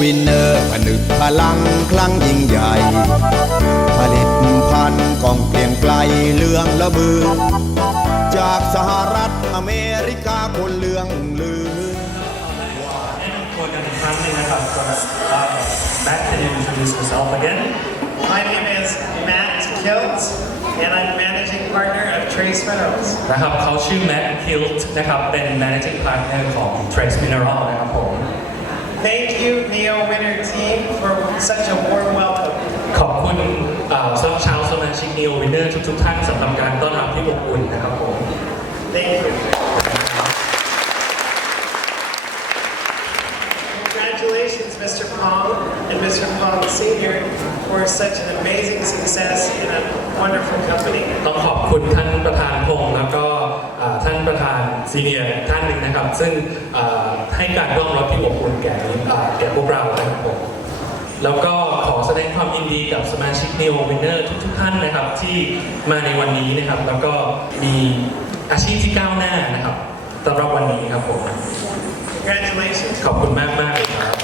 วินเนอร์ผนึกพลังคลั่งยิ่งใหญ่ผลิตภัณฑ์กล่องเกลียงไกลเลื่องละบือจากสหรัฐอเมริกาคนเลื่องลือแนะนำตัวกันอีกครั้งหนึ่งนะครับ Matt can introduce himself again. My name is Matt Kilts and I'm managing partner of Trace Minerals. นะครับเขาชื่อ Matt Kilts นะครับเป็น managing partner ของ Trace Mineral นะครับผม Thank you, Neo Winner team, for such a warm welcome. ขอบคุณสำหรับชาวสมาชิก Neo Winner ทุกท่านสำหรับการต้อนรับที่อบอุ่นนะครับผม Thank you. Congratulations, Mr. Pong and Mr. Pong Sr. for such an amazing success in a wonderful company. ต้องขอบคุณท่านประธานพงษ์แล้วก็ท่านประธานซีเนียร์ท่านหนึ่งนะครับซึ่งให้การต้อนรับที่อบอุ่นแก่พวกเรานะครับผมแล้วก็ขอแสดงความยินดีกับสมาชิก Neo Winner ทุกท่านนะครับที่มาในวันนี้นะครับแล้วก็มีอาชีพที่ก้าวหน้านะครับสำหรับวันนี้ครับผม Congratulations. ขอบคุณมากเลยครับ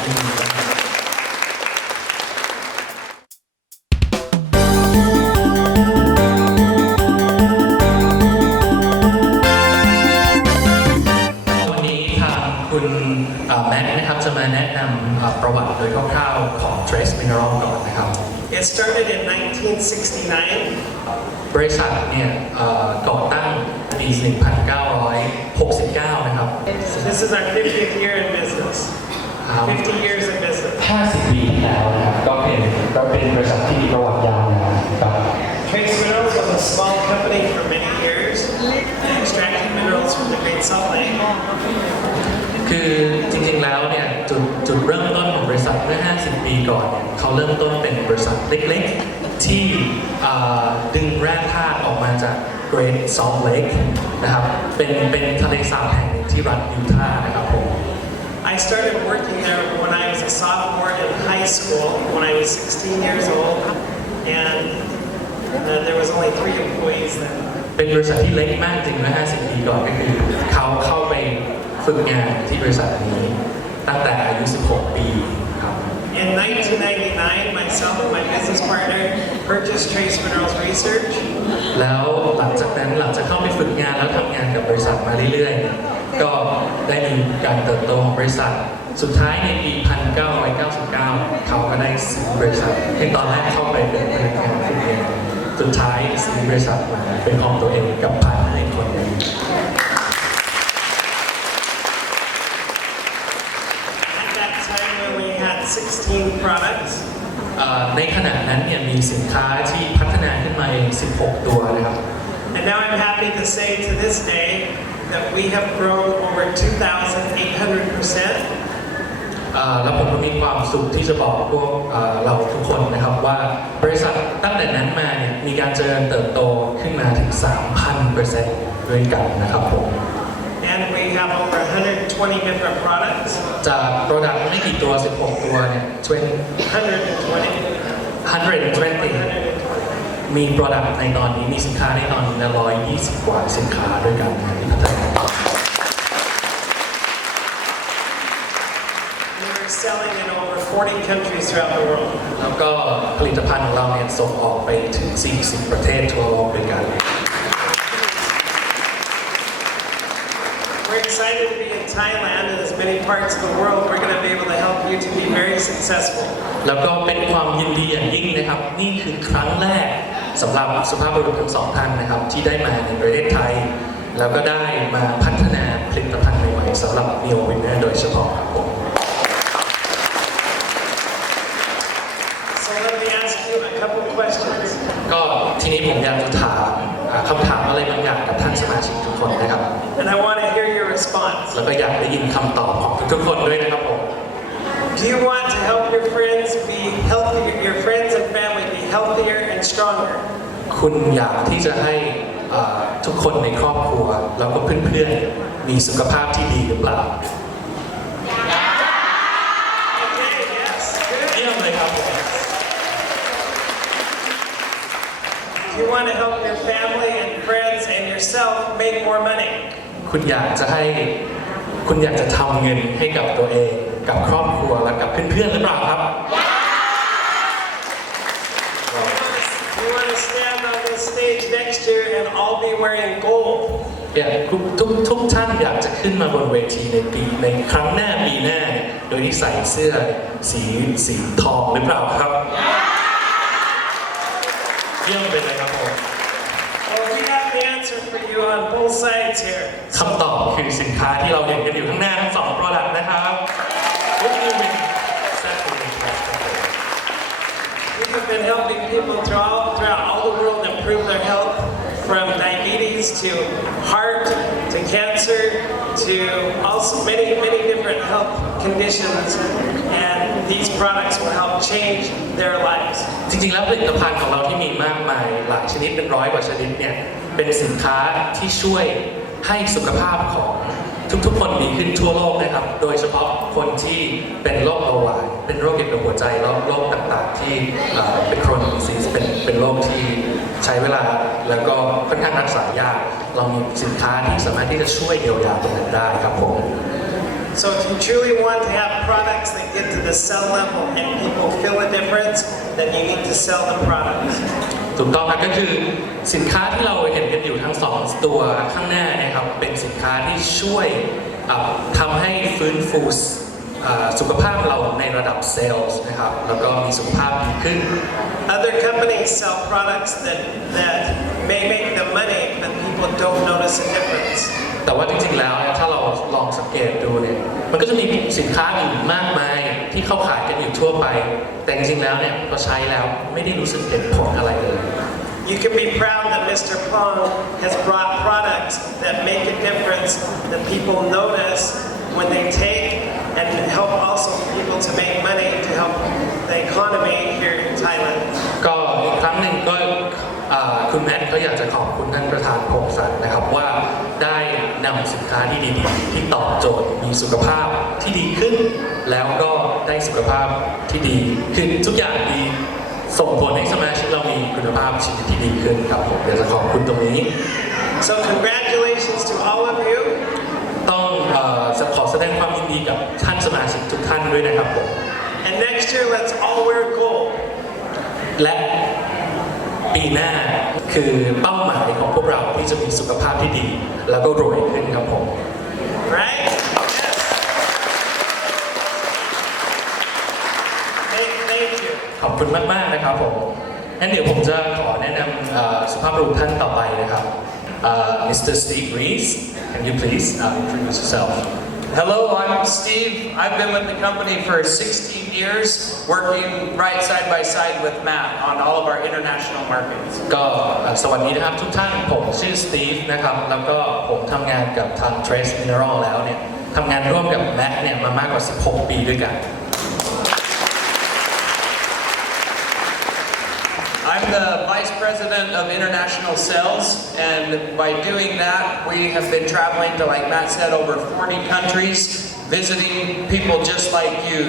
วันนี้ทางคุณแม็กนะครับจะมาแนะนำประวัติโดยคร่าวๆของ Trace Mineral ก่อนนะครับ It started in 1969. บริษัทเนี่ยก่อตั้งปี 1969 นะครับ This is our 50th year in business. 50 years in business. 50 ปีที่แล้วนะครับก็เป็นบริษัทที่มีประวัติยาวนานครับ Trace Minerals was a small company for many years, extracting minerals from the Great Salt Lake. คือจริงๆแล้วเนี่ยจุดเริ่มต้นของบริษัทเมื่อ 50 ปีก่อนเนี่ยเขาเริ่มต้นเป็นบริษัทเล็กๆที่ดึงแร่ธาตุออกมาจาก Great Salt Lake นะครับเป็นทะเลสาบแห่งหนึ่งที่รัฐยูทาห์นะครับผม I started working there when I was a sophomore in high school, when I was 16 years old, and there was only 3 employees then. เป็นบริษัทที่เล็กมากจริงเมื่อ 50 ปีก่อนก็คือเขาเข้าไปฝึกงานที่บริษัทนี้ตั้งแต่อายุ 16 ปีครับ In 1999, myself and my business partner purchased Trace Minerals Research. แล้วหลังจากเข้าไปฝึกงานแล้วทำงานกับบริษัทมาเรื่อยๆก็ได้มีการเติบโตของบริษัทสุดท้ายในปี 1999 เขาก็ได้ซื้อบริษัทที่ตอนแรกเข้าไปเป็นพนักงานฝึกงานสุดท้ายซื้อบริษัทมาเป็นของตัวเองกับพาร์ทเนอร์คนหนึ่ง16 products. ในขณะนั้นเนี่ยมีสินค้าที่พัฒนาขึ้นมาเอง16 ตัวนะครับ And now I'm happy to say to this day that we have grown over 2,800%. แล้วผมก็มีความสุขที่จะบอกพวกเราทุกคนนะครับว่าบริษัทตั้งแต่นั้นมาเนี่ยมีการเจริญเติบโตขึ้นมาถึง 3,000% ด้วยกันนะครับผมAnd we have over 120 different products. จาก product ไม่กี่ตัว16 ตัวเนี่ย120 มี product ในตอนนี้มีสินค้าในตอนนี้120 กว่าสินค้าด้วยกันที่พัฒนา We're selling in over 40 countries throughout the world. แล้วก็ผลิตภัณฑ์ของเราเนี่ยส่งออกไปถึง40 ประเทศทั่วโลกด้วยกันWe're excited to be in Thailand and as many parts of the world. We're going to be able to help you to be very successful. แล้วก็เป็นความยินดีอย่างยิ่งนะครับนี่คือครั้งแรกสำหรับสุภาพบุรุษทั้งสองท่านนะครับที่ได้มาในประเทศไทยแล้วก็ได้มาพัฒนาผลิตภัณฑ์ใหม่ๆสำหรับ Neo Winner โดยเฉพาะครับผม So let me ask you a couple questions. ก็ทีนี้ผมอยากจะถามคำถามอะไรบางอย่างกับท่านสมาชิกทุกคนนะครับ And I want to hear your response. แล้วก็อยากได้ยินคำตอบของทุกๆคนด้วยนะครับผม Do you want to help your friends be healthier, your friends and family be healthier and stronger? คุณอยากที่จะให้ทุกคนในครอบครัวแล้วก็เพื่อนๆมีสุขภาพที่ดีหรือเปล่า Okay, yes, good. เยี่ยมเลยครับผม Do you want to help your family and friends and yourself make more money? คุณอยากจะทำเงินให้กับตัวเอง กับครอบครัวและกับเพื่อนๆหรือเปล่าครับ You want to stand on this stage next year and all be wearing gold. ทุกท่านอยากจะขึ้นมาบนเวทีในครั้งหน้าปีหน้าโดยที่ใส่เสื้อสีทองหรือเปล่าครับเยี่ยมไปเลยครับผม Well, we have the answer for you on both sides here. คำตอบคือสินค้าที่เราเห็นกันอยู่ข้างหน้าทั้งสอง product นะครับ What do you mean? We have been helping people throughout all the world improve their health, from diabetes to heart to cancer to also many different health conditions, and these products will help change their lives. จริงๆแล้วผลิตภัณฑ์ของเราที่มีมากมายหลายชนิดเป็น100 กว่าชนิดเนี่ยเป็นสินค้าที่ช่วยให้สุขภาพของทุกๆคนดีขึ้นทั่วโลกนะครับโดยเฉพาะคนที่เป็นโรคเบาหวานเป็นโรคเกี่ยวกับหัวใจแล้วโรคต่างๆที่เป็นโครนิกดิซีสเป็นโรคที่ใช้เวลาแล้วก็ค่อนข้างรักษายากเรามีสินค้าที่สามารถที่จะช่วยเยียวยาตรงนั้นได้ครับผม So if you truly want to have products that get to the cell level and people feel a difference, then you need to sell the products. ถูกต้องครับก็คือสินค้าที่เราเห็นกันอยู่ทั้ง2ตัวข้างหน้านะครับเป็นสินค้าที่ช่วยทำให้ฟื้นฟูสุขภาพเราในระดับเซลล์นะครับแล้วก็มีสุขภาพดีขึ้น Other companies sell products that may make them money, but people don't notice a difference. แต่ว่าจริงๆแล้วถ้าเราลองสังเกตดูเนี่ยมันก็จะมีสินค้าอื่นมากมายที่เขาขายกันอยู่ทั่วไปแต่จริงๆแล้วเนี่ยพอใช้แล้วไม่ได้รู้สึกเห็นผลอะไรเลย You can be proud that Mr. Pong has brought products that make a difference that people notice when they take and help also people to make money to help the economy here in Thailand. ก็อีกครั้งหนึ่งก็คุณแมทเขาอยากจะขอบคุณท่านประธานพงศักดิ์นะครับว่าได้นำสินค้าที่ดีๆที่ตอบโจทย์มีสุขภาพที่ดีขึ้นแล้วก็ได้สุขภาพที่ดีคือทุกอย่างดีส่งผลให้สมาชิกเรามีคุณภาพชีวิตที่ดีขึ้นครับผมอยากจะขอบคุณตรงนี้ So congratulations to all of you. ต้องขอแสดงความยินดีกับท่านสมาชิกทุกท่านด้วยนะครับผม And next year, let's all wear gold. และปีหน้าคือเป้าหมายของพวกเราที่จะมีสุขภาพที่ดีแล้วก็รวยขึ้นครับผม Right? Yes. Thank you. ขอบคุณมากๆนะครับผมงั้นเดี๋ยวผมจะขอแนะนำสุภาพบุรุษท่านต่อไปนะครับ Mr.Steve Reeves can you please introduce yourself Hello, I'm Steve. I've been with the company for 16 years, working right side by side with Matt on all of our international markets. ก็สวัสดีนะครับทุกท่านผมชื่อ Steve นะครับแล้วก็ผมทำงานกับทาง Trace Mineral แล้วเนี่ยทำงานร่วมกับแม็กเนี่ยมามากกว่า 16 ปีด้วยกัน I'm the Vice President of International Sales, and by doing that, we have been traveling to, like Matt said, over 40 countries, visiting people just like you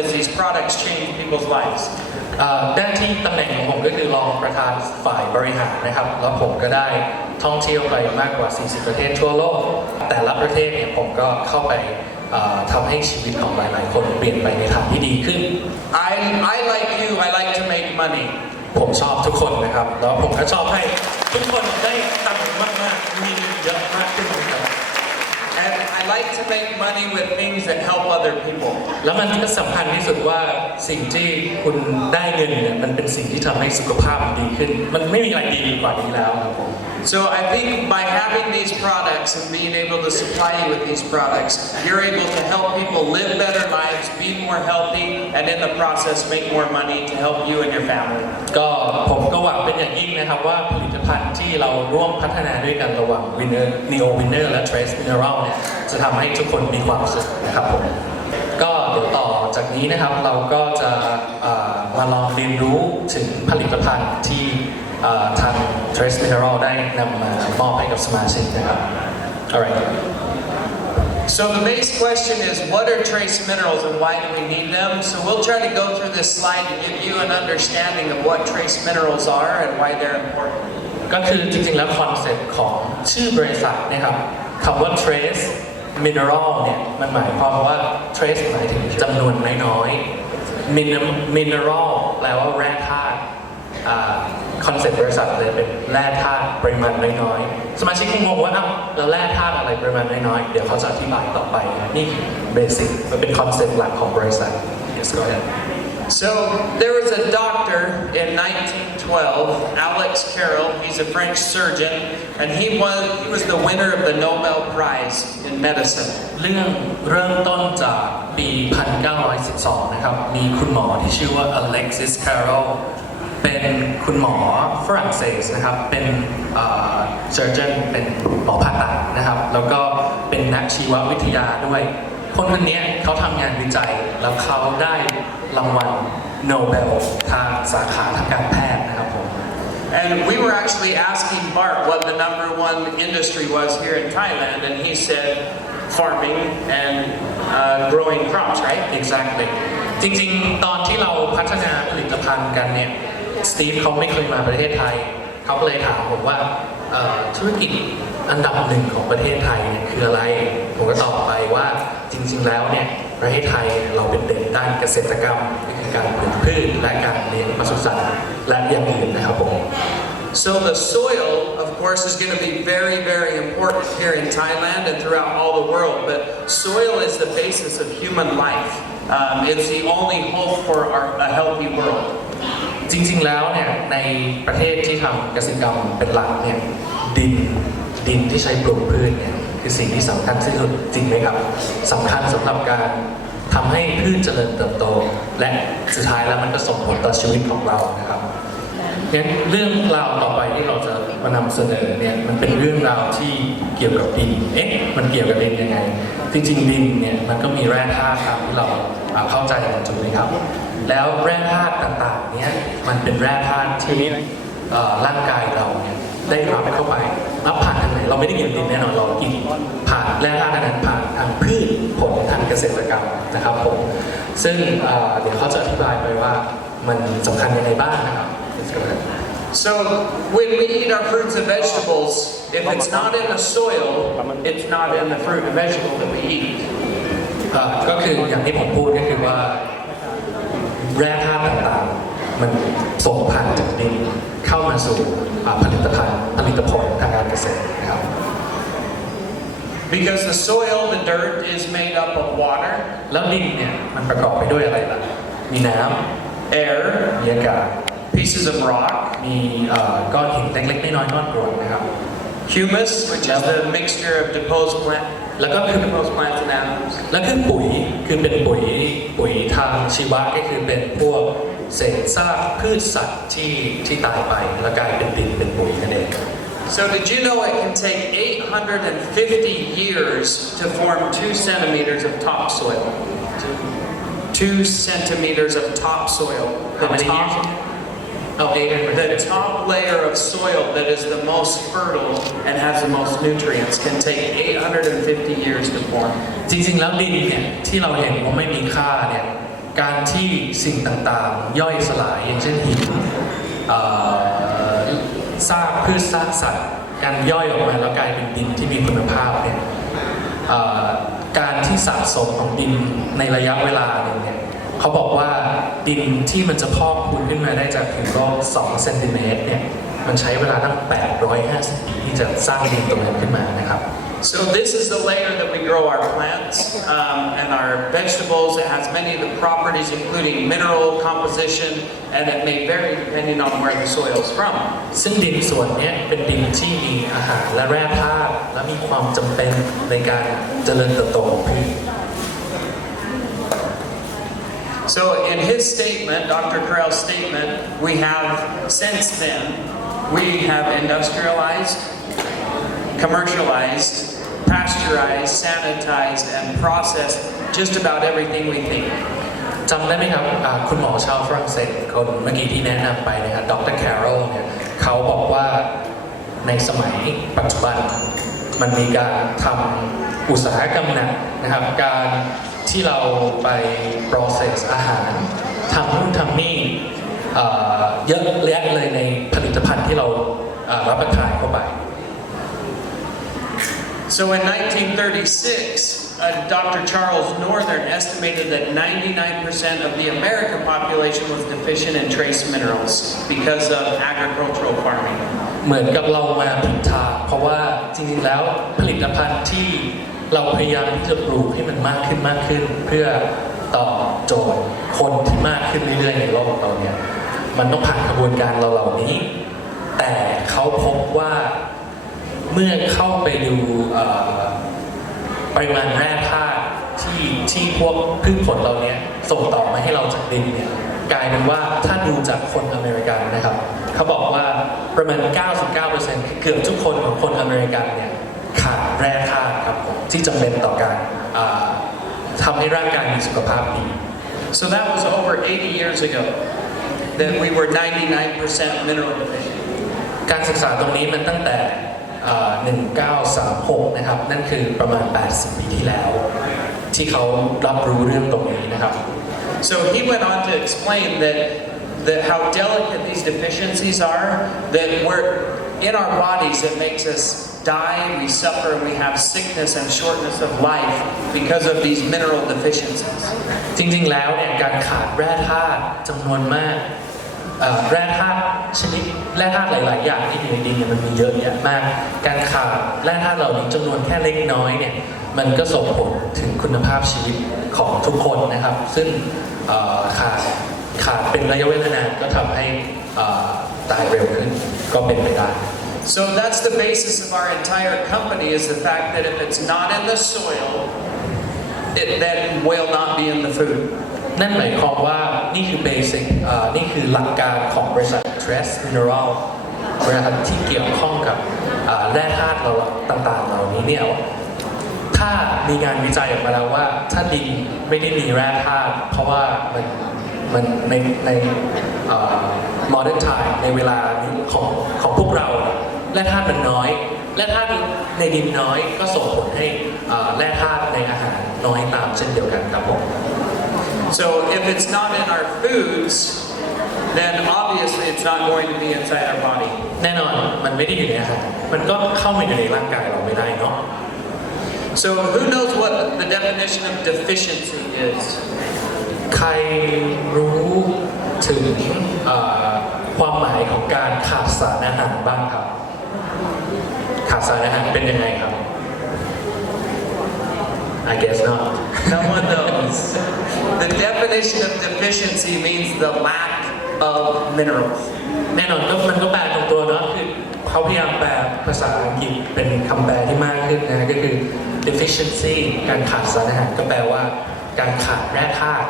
as these products change people's lives. ด้านที่ตำแหน่งของผมก็คือรองประธานฝ่ายบริหารนะครับแล้วผมก็ได้ท่องเที่ยวไปมากกว่า 40 ประเทศทั่วโลกแต่ละประเทศเนี่ยผมก็เข้าไปทำให้ชีวิตของหลายๆคนเปลี่ยนไปในทางที่ดีขึ้น I like you, I like to make money. ผมชอบทุกคนนะครับแล้วผมก็ชอบให้ทุกคนได้ตังค์มากๆมีเงินเยอะมากขึ้นนะครับ And I like to make money with things that help other people. แล้วมันก็สำคัญที่สุดว่าสิ่งที่คุณได้เงินเนี่ยมันเป็นสิ่งที่ทำให้สุขภาพดีขึ้นมันไม่มีอะไรดีกว่านี้แล้วครับผม So I think by having these products and being able to supply you with these products, you're able to help people live better lives, be more healthy, and in the process make more money to help you and your family. ก็ผมก็หวังเป็นอย่างยิ่งนะครับว่าผลิตภัณฑ์ที่เราร่วมพัฒนาด้วยกันระหว่าง Neo Winner และ Trace Mineral เนี่ยจะทำให้ทุกคนมีความสุขนะครับผมก็เดี๋ยวต่อจากนี้นะครับเราก็จะมาลองเรียนรู้ถึงผลิตภัณฑ์ที่ทาง Trace Mineral ได้นำมามอบให้กับสมาชิกนะครับ Alright. So the base question is, what are trace minerals and why do we need them? So we'll try to go through this slide to give you an understanding of what trace minerals are and why they're important. ก็คือจริงๆแล้วคอนเซ็ปต์ของชื่อบริษัทนะครับคำว่า trace mineral เนี่ยมันหมายความว่า trace หมายถึงจำนวนน้อยๆ mineral แปลว่าแร่ธาตุคอนเซ็ปต์บริษัทเลยเป็นแร่ธาตุปริมาณน้อยๆสมาชิกคงงงว่าแล้วแร่ธาตุอะไรปริมาณน้อยๆเดี๋ยวเขาจะอธิบายต่อไปนี่เบสิกมันเป็นคอนเซ็ปต์หลักของบริษัท yes go ahead So there was a doctor in 1912, Alex Carroll. He's a French surgeon, and he was the winner of the Nobel Prize in medicine. เรื่องเริ่มต้นจากปี 1912 นะครับมีคุณหมอที่ชื่อว่า Alexis Carroll เป็นคุณหมอฝรั่งเศสนะครับเป็นsurgeon เป็นหมอผ่าตัดนะครับแล้วก็เป็นนักชีววิทยาด้วยคนนี้เขาทำงานวิจัยแล้วเขาได้รางวัลโนเบลทางสาขาทางการแพทย์นะครับผม And we were actually asking Bart what the number one industry was here in Thailand, and he said farming and growing crops, right? Exactly จริงๆตอนที่เราพัฒนาผลิตภัณฑ์กันเนี่ยสตีฟเขาไม่เคยมาประเทศไทยเขาก็เลยถามผมว่าธุรกิจอันดับหนึ่งของประเทศไทยเนี่ยคืออะไรผมก็ตอบไปว่าจริงๆแล้วเนี่ยประเทศไทยเราเป็นเด่นด้านเกษตรกรรมคือการปลูกพืชและการเลี้ยงปศุสัตว์และอย่างอื่นนะครับผม So the soil, of course, is going to be very, very important here in Thailand and throughout all the world. But soil is the basis of human life. It's the only hope for a healthy world. จริงๆแล้วเนี่ยในประเทศที่ทำเกษตรกรรมเป็นหลักเนี่ยดินที่ใช้ปลูกพืชเนี่ยคือสิ่งที่สำคัญที่สุดจริงไหมครับสำคัญสำหรับการทำให้พืชเจริญเติบโตและสุดท้ายแล้วมันก็ส่งผลต่อชีวิตของเรานะครับงั้นเรื่องราวต่อไปที่เราจะมานำเสนอเนี่ยมันเป็นเรื่องราวที่เกี่ยวกับดินมันเกี่ยวกับดินยังไงจริงๆดินเนี่ยมันก็มีแร่ธาตุตามที่เราเข้าใจกันถูกไหมครับแล้วแร่ธาตุต่างๆเนี่ยมันเป็นแร่ธาตุที่ร่างกายเราเนี่ยได้รับเข้าไปรับผ่านทางไหนเราไม่ได้กินดินแน่นอนเรากินผ่านแร่ธาตุนั้นผ่านทางพืชผลทางเกษตรกรรมนะครับผมซึ่งเดี๋ยวเขาจะอธิบายไปว่ามันสำคัญยังไงบ้างนะครับ So when we eat our fruits and vegetables, if it's not in the soil, it's not in the fruit and vegetable that we eat. ก็คืออย่างที่ผมพูดก็คือว่าแร่ธาตุต่างๆมันส่งผ่านจากดินเข้ามาสู่ผลิตผลทางการเกษตรนะครับ Because the soil, the dirt, is made up of water, แล้วดินเนี่ยมันประกอบไปด้วยอะไรล่ะมีน้ำ air, มีอากาศ pieces of rock, มีก้อนหินเล็กๆน้อยๆก้อนกรวดนะครับ humus, which is the mixture of deposed plants, แล้วก็คือ deposed plants and animals. แล้วคือปุ๋ยคือเป็นปุ๋ยทางชีวะก็คือเป็นพวกเศษซากพืชสัตว์ที่ตายไปแล้วกลายเป็นดินเป็นปุ๋ยนั่นเอง So did you know it can take 850 years to form 2 centimeters of topsoil? 2 centimeters of topsoil. How many years? The top layer of soil that is the most fertile and has the most nutrients can take 850 years to form. จริงๆแล้วดินเนี่ยที่เราเห็นว่าไม่มีค่าเนี่ยการที่สิ่งต่างๆย่อยสลายอย่างเช่นหินซากพืชซากสัตว์การย่อยออกมาแล้วกลายเป็นดินที่มีคุณภาพเนี่ยการที่สะสมของดินในระยะเวลาหนึ่งเนี่ยเขาบอกว่าดินที่มันจะพอกพูนขึ้นมาได้จากผิวโลก2เซนติเมตรเนี่ยมันใช้เวลาตั้ง850 ปีที่จะสร้างดินตรงนั้นขึ้นมานะครับ So this is the layer that we grow our plants and our vegetables. It has many of the properties including mineral composition, and it may vary depending on where the soil is from. ซึ่งดินส่วนนี้เป็นดินที่มีอาหารและแร่ธาตุและมีความจำเป็นในการเจริญเติบโตของพืช So in his statement, Dr. Carell's statement, we have since then, we have industrialized, commercialized, pasteurized, sanitized, and processed just about everything we think. จำได้ไหมครับคุณหมอชาวฝรั่งเศสคนเมื่อกี้ที่แนะนำไปนะครับดร. Carroll เนี่ยเขาบอกว่าในสมัยปัจจุบันมันมีการทำอุตสาหกรรมหนักนะครับการที่เราไป process อาหารทำนู่นทำนี่เยอะแยะเลยในผลิตภัณฑ์ที่เรารับประทานเข้าไป So in 1936, Dr. Charles Northern estimated that 99% of the American population was deficient in trace minerals because of agricultural farming. เหมือนกับเรามาผิดทางเพราะว่าจริงๆแล้วผลิตภัณฑ์ที่เราพยายามที่จะปลูกให้มันมากขึ้นเพื่อตอบโจทย์คนที่มากขึ้นเรื่อยๆในโลกเราเนี่ยมันต้องผ่านกระบวนการเหล่านี้แต่เขาพบว่าเมื่อเข้าไปดูปริมาณแร่ธาตุที่พวกพืชผลเราเนี่ยส่งต่อมาให้เราจากดินเนี่ยกลายเป็นว่าถ้าดูจากคนอเมริกันนะครับเขาบอกว่าประมาณ 99% คือเกือบทุกคนของคนอเมริกันเนี่ยขาดแร่ธาตุครับที่จำเป็นต่อการทำให้ร่างกายมีสุขภาพดี So that was over 80 years ago that we were 99% mineral deficient. การศึกษาตรงนี้มันตั้งแต่1936นะครับนั่นคือประมาณ80ปีที่แล้วที่เขารับรู้เรื่องตรงนี้นะครับ So he went on to explain that how delicate these deficiencies are, that we're in our bodies it makes us die, we suffer, and we have sickness and shortness of life because of these mineral deficiencies. จริงๆแล้วเนี่ยการขาดแร่ธาตุจำนวนมากแร่ธาตุชนิดแร่ธาตุหลายๆอย่างที่อยู่ในดินเนี่ยมันมีเยอะแยะมากการขาดแร่ธาตุเหล่านี้จำนวนแค่เล็กน้อยเนี่ยมันก็ส่งผลถึงคุณภาพชีวิตของทุกคนนะครับซึ่งขาดเป็นระยะเวลานานก็ทำให้ตายเร็วขึ้นก็เป็นไปได้ So that's the basis of our entire company is the fact that if it's not in the soil, it then will not be in the food. นั่นหมายความว่านี่คือเบสิกนี่คือหลักการของบริษัท Trace Mineral บริษัทที่เกี่ยวข้องกับแร่ธาตุเราต่างๆเหล่านี้เนี่ยถ้ามีงานวิจัยออกมาแล้วว่าถ้าดินไม่ได้มีแร่ธาตุเพราะว่ามันในmodern time ในเวลาของพวกเราแร่ธาตุมันน้อยแร่ธาตุในดินน้อยก็ส่งผลให้แร่ธาตุในอาหารน้อยตามเช่นเดียวกันครับผม So if it's not in our foods, then obviously it's not going to be inside our body. แน่นอนมันไม่ได้อยู่ในอาหารมันก็เข้ามาอยู่ในร่างกายเราไม่ได้เนาะ So who knows what the definition of deficiency is? ใครรู้ถึงความหมายของการขาดสารอาหารบ้างครับขาดสารอาหารเป็นยังไงครับ I guess not. No one knows. The definition of deficiency means the lack of minerals. แน่นอนก็มันก็แปลตรงตัวเนาะคือเขาพยายามแปลภาษาอังกฤษเป็นคำแปลที่มากขึ้นนะก็คือ deficiency การขาดสารอาหารก็แปลว่าการขาดแร่ธาตุ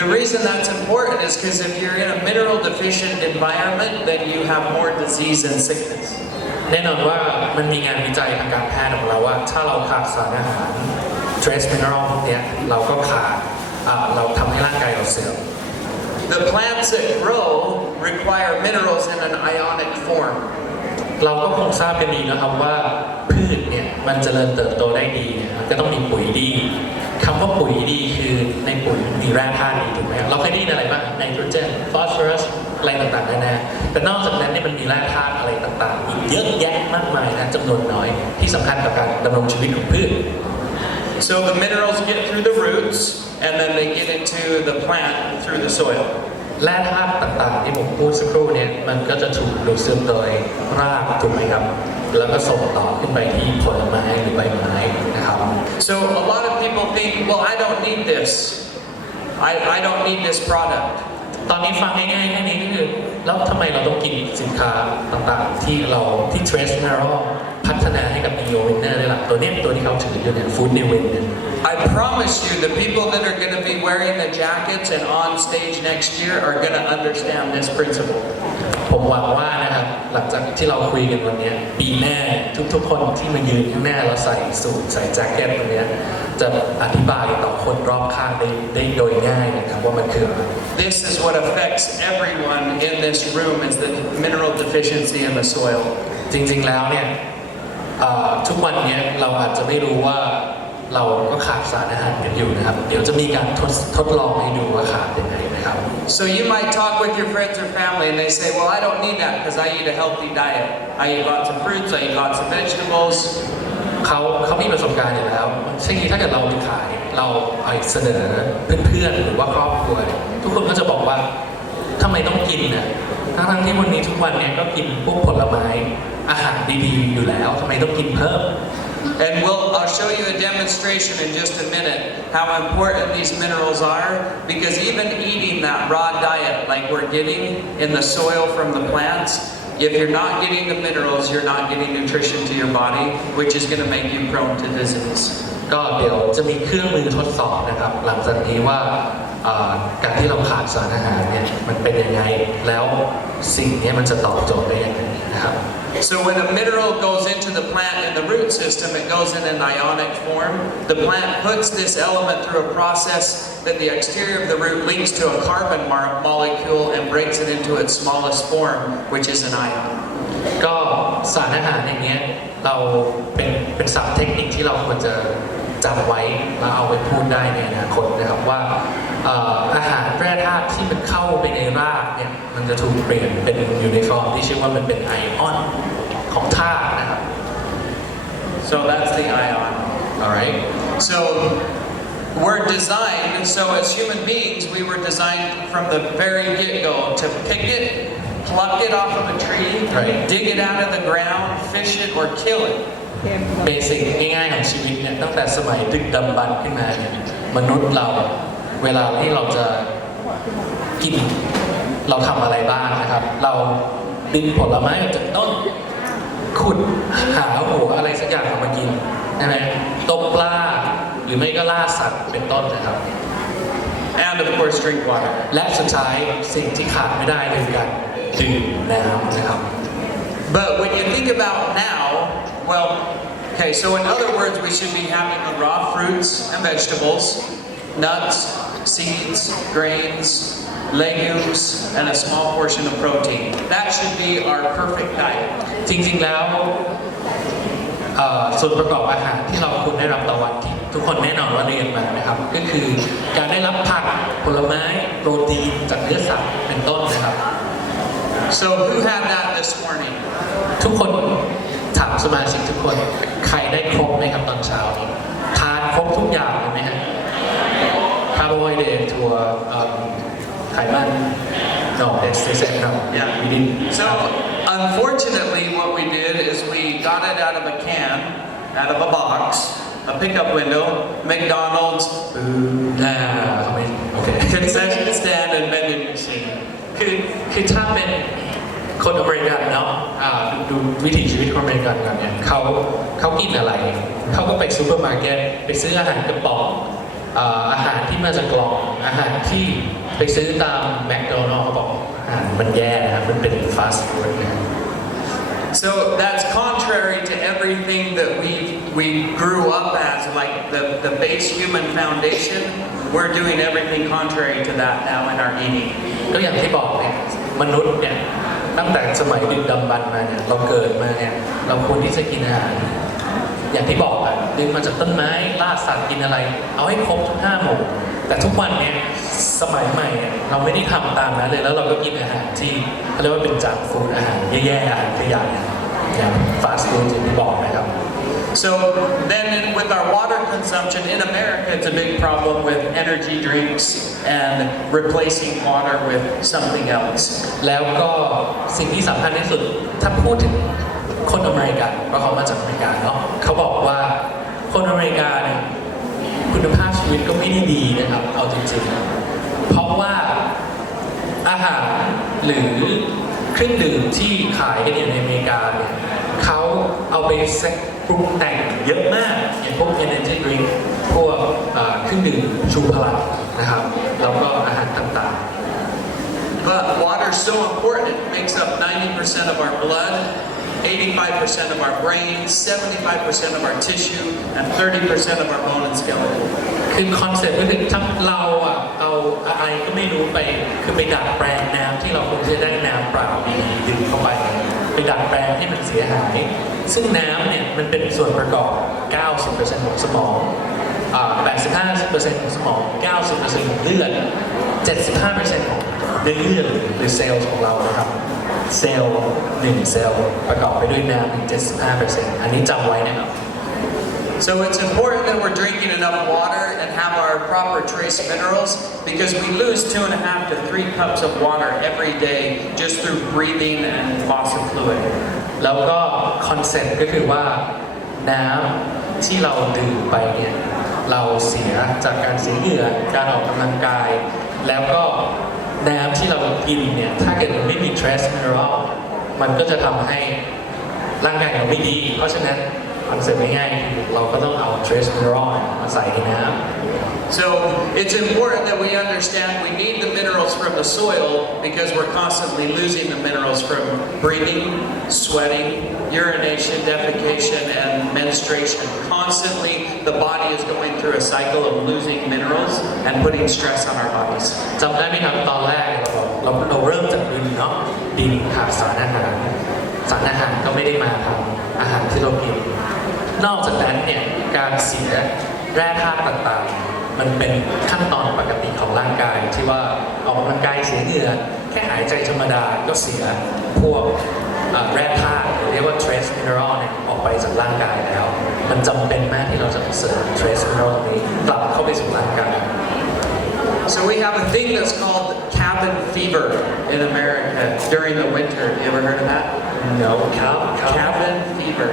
The reason that's important is because if you're in a mineral deficient environment, then you have more disease and sickness. แน่นอนว่ามันมีงานวิจัยทางการแพทย์ของเราว่าถ้าเราขาดสารอาหาร trace mineral พวกนี้เราก็ขาดเราทำให้ร่างกายเราเสื่อม The plants that grow require minerals in an ionic form. เราก็คงทราบกันดีนะครับว่าพืชเนี่ยมันเจริญเติบโตได้ดีเนี่ยมันก็ต้องมีปุ๋ยดีคำว่าปุ๋ยดีคือในปุ๋ยมีแร่ธาตุดีถูกไหมเราเคยได้ยินอะไรบ้างไนโตรเจนฟอสฟอรัสอะไรต่างๆนานาแต่นอกจากนั้นเนี่ยมันมีแร่ธาตุอะไรต่างๆอีกเยอะแยะมากมายนะจำนวนน้อยที่สำคัญกับการดำรงชีวิตของพืช So the minerals get through the roots and then they get into the plant through the soil. แร่ธาตุต่างๆที่ผมพูดสักครู่เนี่ยมันก็จะถูกดูดซึมโดยรากถูกไหมครับแล้วก็ส่งต่อขึ้นไปที่ผลไม้หรือใบไม้นะครับ So a lot of people think, well, I don't need this. I don't need this product. ตอนนี้ฟังง่ายๆแค่นี้ก็คือแล้วทำไมเราต้องกินสินค้าต่างๆที่ Trace Mineral พัฒนาให้กับ Neo Winner ได้ล่ะตัวที่เขาถืออยู่เนี่ย Food New Win เนี่ย I promise you, the people that are going to be wearing the jackets and on stage next year are going to understand this principle. ผมหวังว่านะครับหลังจากที่เราคุยกันวันนี้ปีหน้าทุกๆคนที่มายืนข้างหน้าแล้วใส่สูทใส่แจ็คเก็ตวันนี้จะอธิบายต่อคนรอบข้างได้โดยง่ายนะครับว่ามันคืออะไร This is what affects everyone in this room is the mineral deficiency in the soil. จริงๆแล้วเนี่ยทุกวันนี้เราอาจจะไม่รู้ว่าเราก็ขาดสารอาหารกันอยู่นะครับเดี๋ยวจะมีการทดลองให้ดูว่าขาดยังไงนะครับ So you might talk with your friends or family and they say, well, I don't need that because I eat a healthy diet. I eat lots of fruits, I eat lots of vegetables. เขามีประสบการณ์อยู่แล้วเช่นนี้ถ้าเกิดเราไปขายเราไปเสนอเพื่อนๆหรือว่าครอบครัวทุกคนก็จะบอกว่าทำไมต้องกินน่ะทั้งที่วันนี้ทุกวันเนี่ยก็กินพวกผลไม้อาหารดีๆอยู่แล้วทำไมต้องกินเพิ่มAnd I'll show you a demonstration in just a minute how important these minerals are, because even eating that raw diet like we're getting in the soil from the plants, if you're not getting the minerals, you're not getting nutrition to your body, which is going to make you prone to disease. ก็เดี๋ยวจะมีเครื่องมือทดสอบนะครับหลังจากนี้ว่าการที่เราขาดสารอาหารเนี่ยมันเป็นยังไงแล้วสิ่งนี้มันจะตอบโจทย์ได้ยังไงนะครับ So when a mineral goes into the plant in the root system, it goes in an ionic form. The plant puts this element through a process that the exterior of the root links to a carbon molecule and breaks it into its smallest form, which is an ion. ก็สารอาหารอย่างเงี้ยเราเป็นศัพท์เทคนิคที่เราควรจะจำไว้แล้วเอาไปพูดได้ในอนาคตนะครับว่าอาหารแร่ธาตุที่มันเข้าไปในรากเนี่ยมันจะถูกเปลี่ยนเป็นอยู่ในฟอร์มที่ชื่อว่ามันเป็นไอออนของธาตุนะครับ So that's the ion. Alright. So we're designed, so as human beings, we were designed from the very get-go to pick it, pluck it off of a tree, right. dig it out of the ground, fish it, or kill it. เบสิกง่ายๆของชีวิตเนี่ยตั้งแต่สมัยดึกดำบรรพ์ขึ้นมาเนี่ยมนุษย์เราเวลาที่เราจะกินเราทำอะไรบ้างนะครับเราดึงผลไม้ออกจากต้นขุดหาหัวอะไรสักอย่างมากินใช่ไหมตกปลาหรือไม่ก็ล่าสัตว์เป็นต้นนะครับ And of course drink water. และสุดท้ายสิ่งที่ขาดไม่ได้เลยคือการดื่มน้ำนะครับ But when you think about now, well, okay, so in other words, we should be having the raw fruits and vegetables, nuts, seeds, grains, legumes, and a small portion of protein. That should be our perfect diet. จริงๆแล้วส่วนประกอบอาหารที่เราควรได้รับต่อวันที่ทุกคนแน่นอนว่าเรียนมานะครับก็คือการได้รับผักผลไม้โปรตีนจากเนื้อสัตว์เป็นต้นนะครับ So who had that this morning? ทุกคนถามสมาชิกทุกคนใครได้ครบไหมครับตอนเช้านี้ทานครบทุกอย่างเลยไหมฮะคาร์โบไฮเดรตถั่วไขมัน no they said no Yeah, we didn't So unfortunately, what we did is we got it out of a can, out of a box, a pickup window, McDonald's, ทำไมโอเค concession stand, and vending machine. คือถ้าเป็นคนอเมริกันเนาะดูวิถีชีวิตคนอเมริกันกันเนี่ยเขากินอะไรเขาก็ไปซูเปอร์มาร์เก็ตไปซื้ออาหารกระป๋องอาหารที่มาจากกล่องอาหารที่ไปซื้อตามแมคโดนัลด์เขาบอกอาหารมันแย่นะครับมันเป็นฟาสต์ฟู้ดนะ So that's contrary to everything that we grew up as, like the base human foundation. We're doing everything contrary to that now in our eating. ก็อย่างที่บอกเนี่ยมนุษย์เนี่ยตั้งแต่สมัยดึกดำบรรพ์มาเนี่ยเราเกิดมาเนี่ยเราควรที่จะกินอาหารอย่างที่บอกอะดึงมาจากต้นไม้ล่าสัตว์กินอะไรเอาให้ครบทุก5 หมู่แต่ทุกวันเนี่ยสมัยใหม่เนี่ยเราไม่ได้ทำตามนั้นเลยแล้วเราก็กินอาหารที่เขาเรียกว่าเป็นจังก์ฟู้ดอาหารแย่ๆอาหารขยะอย่างฟาสต์ฟู้ดอย่างที่บอกนะครับ So then with our water consumption in America, it's a big problem with energy drinks and replacing water with something else. แล้วก็สิ่งที่สำคัญที่สุดถ้าพูดถึงคนอเมริกันเพราะเขามาจากอเมริกาเนาะเขาบอกว่าคนอเมริกาเนี่ยคุณภาพชีวิตก็ไม่ได้ดีนะครับเอาจริงๆเพราะว่าอาหารหรือเครื่องดื่มที่ขายกันอยู่ในอเมริกาเนี่ยเขาเอาไปปรุงแต่งเยอะมากอย่างพวก energy drink พวกเครื่องดื่มชูพลังนะครับแล้วก็อาหารต่างๆ But water is so important. It makes up 90% of our blood, 85% of our brain, 75% of our tissue, and 30% of our bone and skeleton. คือคอนเซ็ปต์ก็คือทั้งเราเอาอะไรก็ไม่รู้ไปคือไปดัดแปลงน้ำที่เราควรจะได้น้ำเปล่าดีๆดึงเข้าไปดัดแปลงให้มันเสียหายซึ่งน้ำเนี่ยมันเป็นส่วนประกอบ 90% ของสมอง 85% ของสมอง 90% ของเลือด 75% ของเนื้อเยื่อหรือเซลล์ของเรานะครับเซลล์1 เซลล์ประกอบไปด้วยน้ำถึง 75% อันนี้จำไว้นะครับ So it's important that we're drinking enough water and have our proper trace minerals because we lose 2.5 to 3 cups of water every day just through breathing and loss of fluid. แล้วก็คอนเซ็ปต์ก็คือว่าน้ำที่เราดื่มไปเนี่ยเราเสียจากการเสียเหงื่อการออกกำลังกายแล้วก็น้ำที่เรากินเนี่ยถ้าเกิดมันไม่มี trace mineral มันก็จะทำให้ร่างกายเราไม่ดีเพราะฉะนั้นคอนเซ็ปต์ง่ายๆคือเราก็ต้องเอา trace mineral มาใส่ในน้ำSo it's important that we understand we need the minerals from the soil because we're constantly losing the minerals from breathing, sweating, urination, defecation, and menstruation. Constantly, the body is going through a cycle of losing minerals and putting stress on our bodies. จำได้ไหมครับตอนแรกเราเริ่มจากดินเนาะดินขาดสารอาหารก็ไม่ได้มาทำอาหารที่เรากินนอกจากนั้นเนี่ยการเสียแร่ธาตุต่างๆมันเป็นขั้นตอนปกติของร่างกายที่ว่าออกกำลังกายเสียเหงื่อแค่หายใจธรรมดาก็เสียพวกแร่ธาตุหรือเรียกว่า trace mineral เนี่ยออกไปจากร่างกายแล้วมันจำเป็นมากที่เราจะเสริม trace mineral นี้กลับเข้าไปสู่ร่างกาย So we have a thing that's called cabin fever in America during the winter. You ever heard of that? No, cabin fever.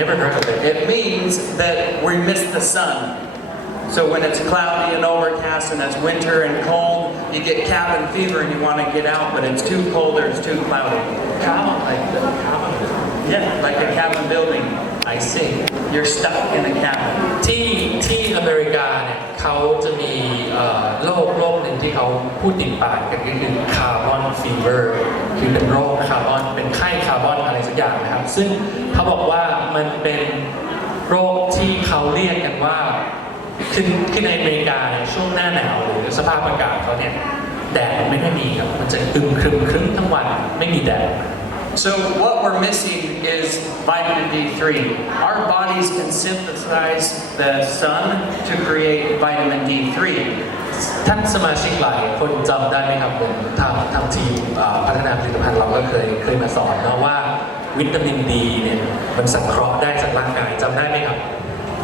Never heard of it. It means that we miss the sun. So when it's cloudy and overcast and it's winter and cold, you get cabin fever and you want to get out, but it's too cold or it's too cloudy. Cabin, like the cabin. Yeah, like a cabin building. I see. You're stuck in a cabin. ที่อเมริกาเนี่ยเขาจะมีโรคหนึ่งที่เขาพูดติดปากกันก็คือคาร์บอนฟีเวอร์คือเป็นโรคคาร์บอนเป็นไข้คาร์บอนอะไรสักอย่างนะครับซึ่งเขาบอกว่ามันเป็นโรคที่เขาเรียกกันว่าคือในอเมริกาเนี่ยช่วงหน้าหนาวหรือสภาพอากาศเขาเนี่ยแดดไม่ค่อยมีครับมันจะครึ้มทั้งวันไม่มีแดดSo what we're missing is vitamin D3. Our bodies can synthesize the sun to create vitamin D3. ท่านสมาชิกหลายคนจำได้ไหมครับผมทางทีมพัฒนาผลิตภัณฑ์เราก็เคยมาสอนนะว่าวิตามินดีเนี่ยมันสังเคราะห์ได้จากร่างกายจำได้ไหมครับ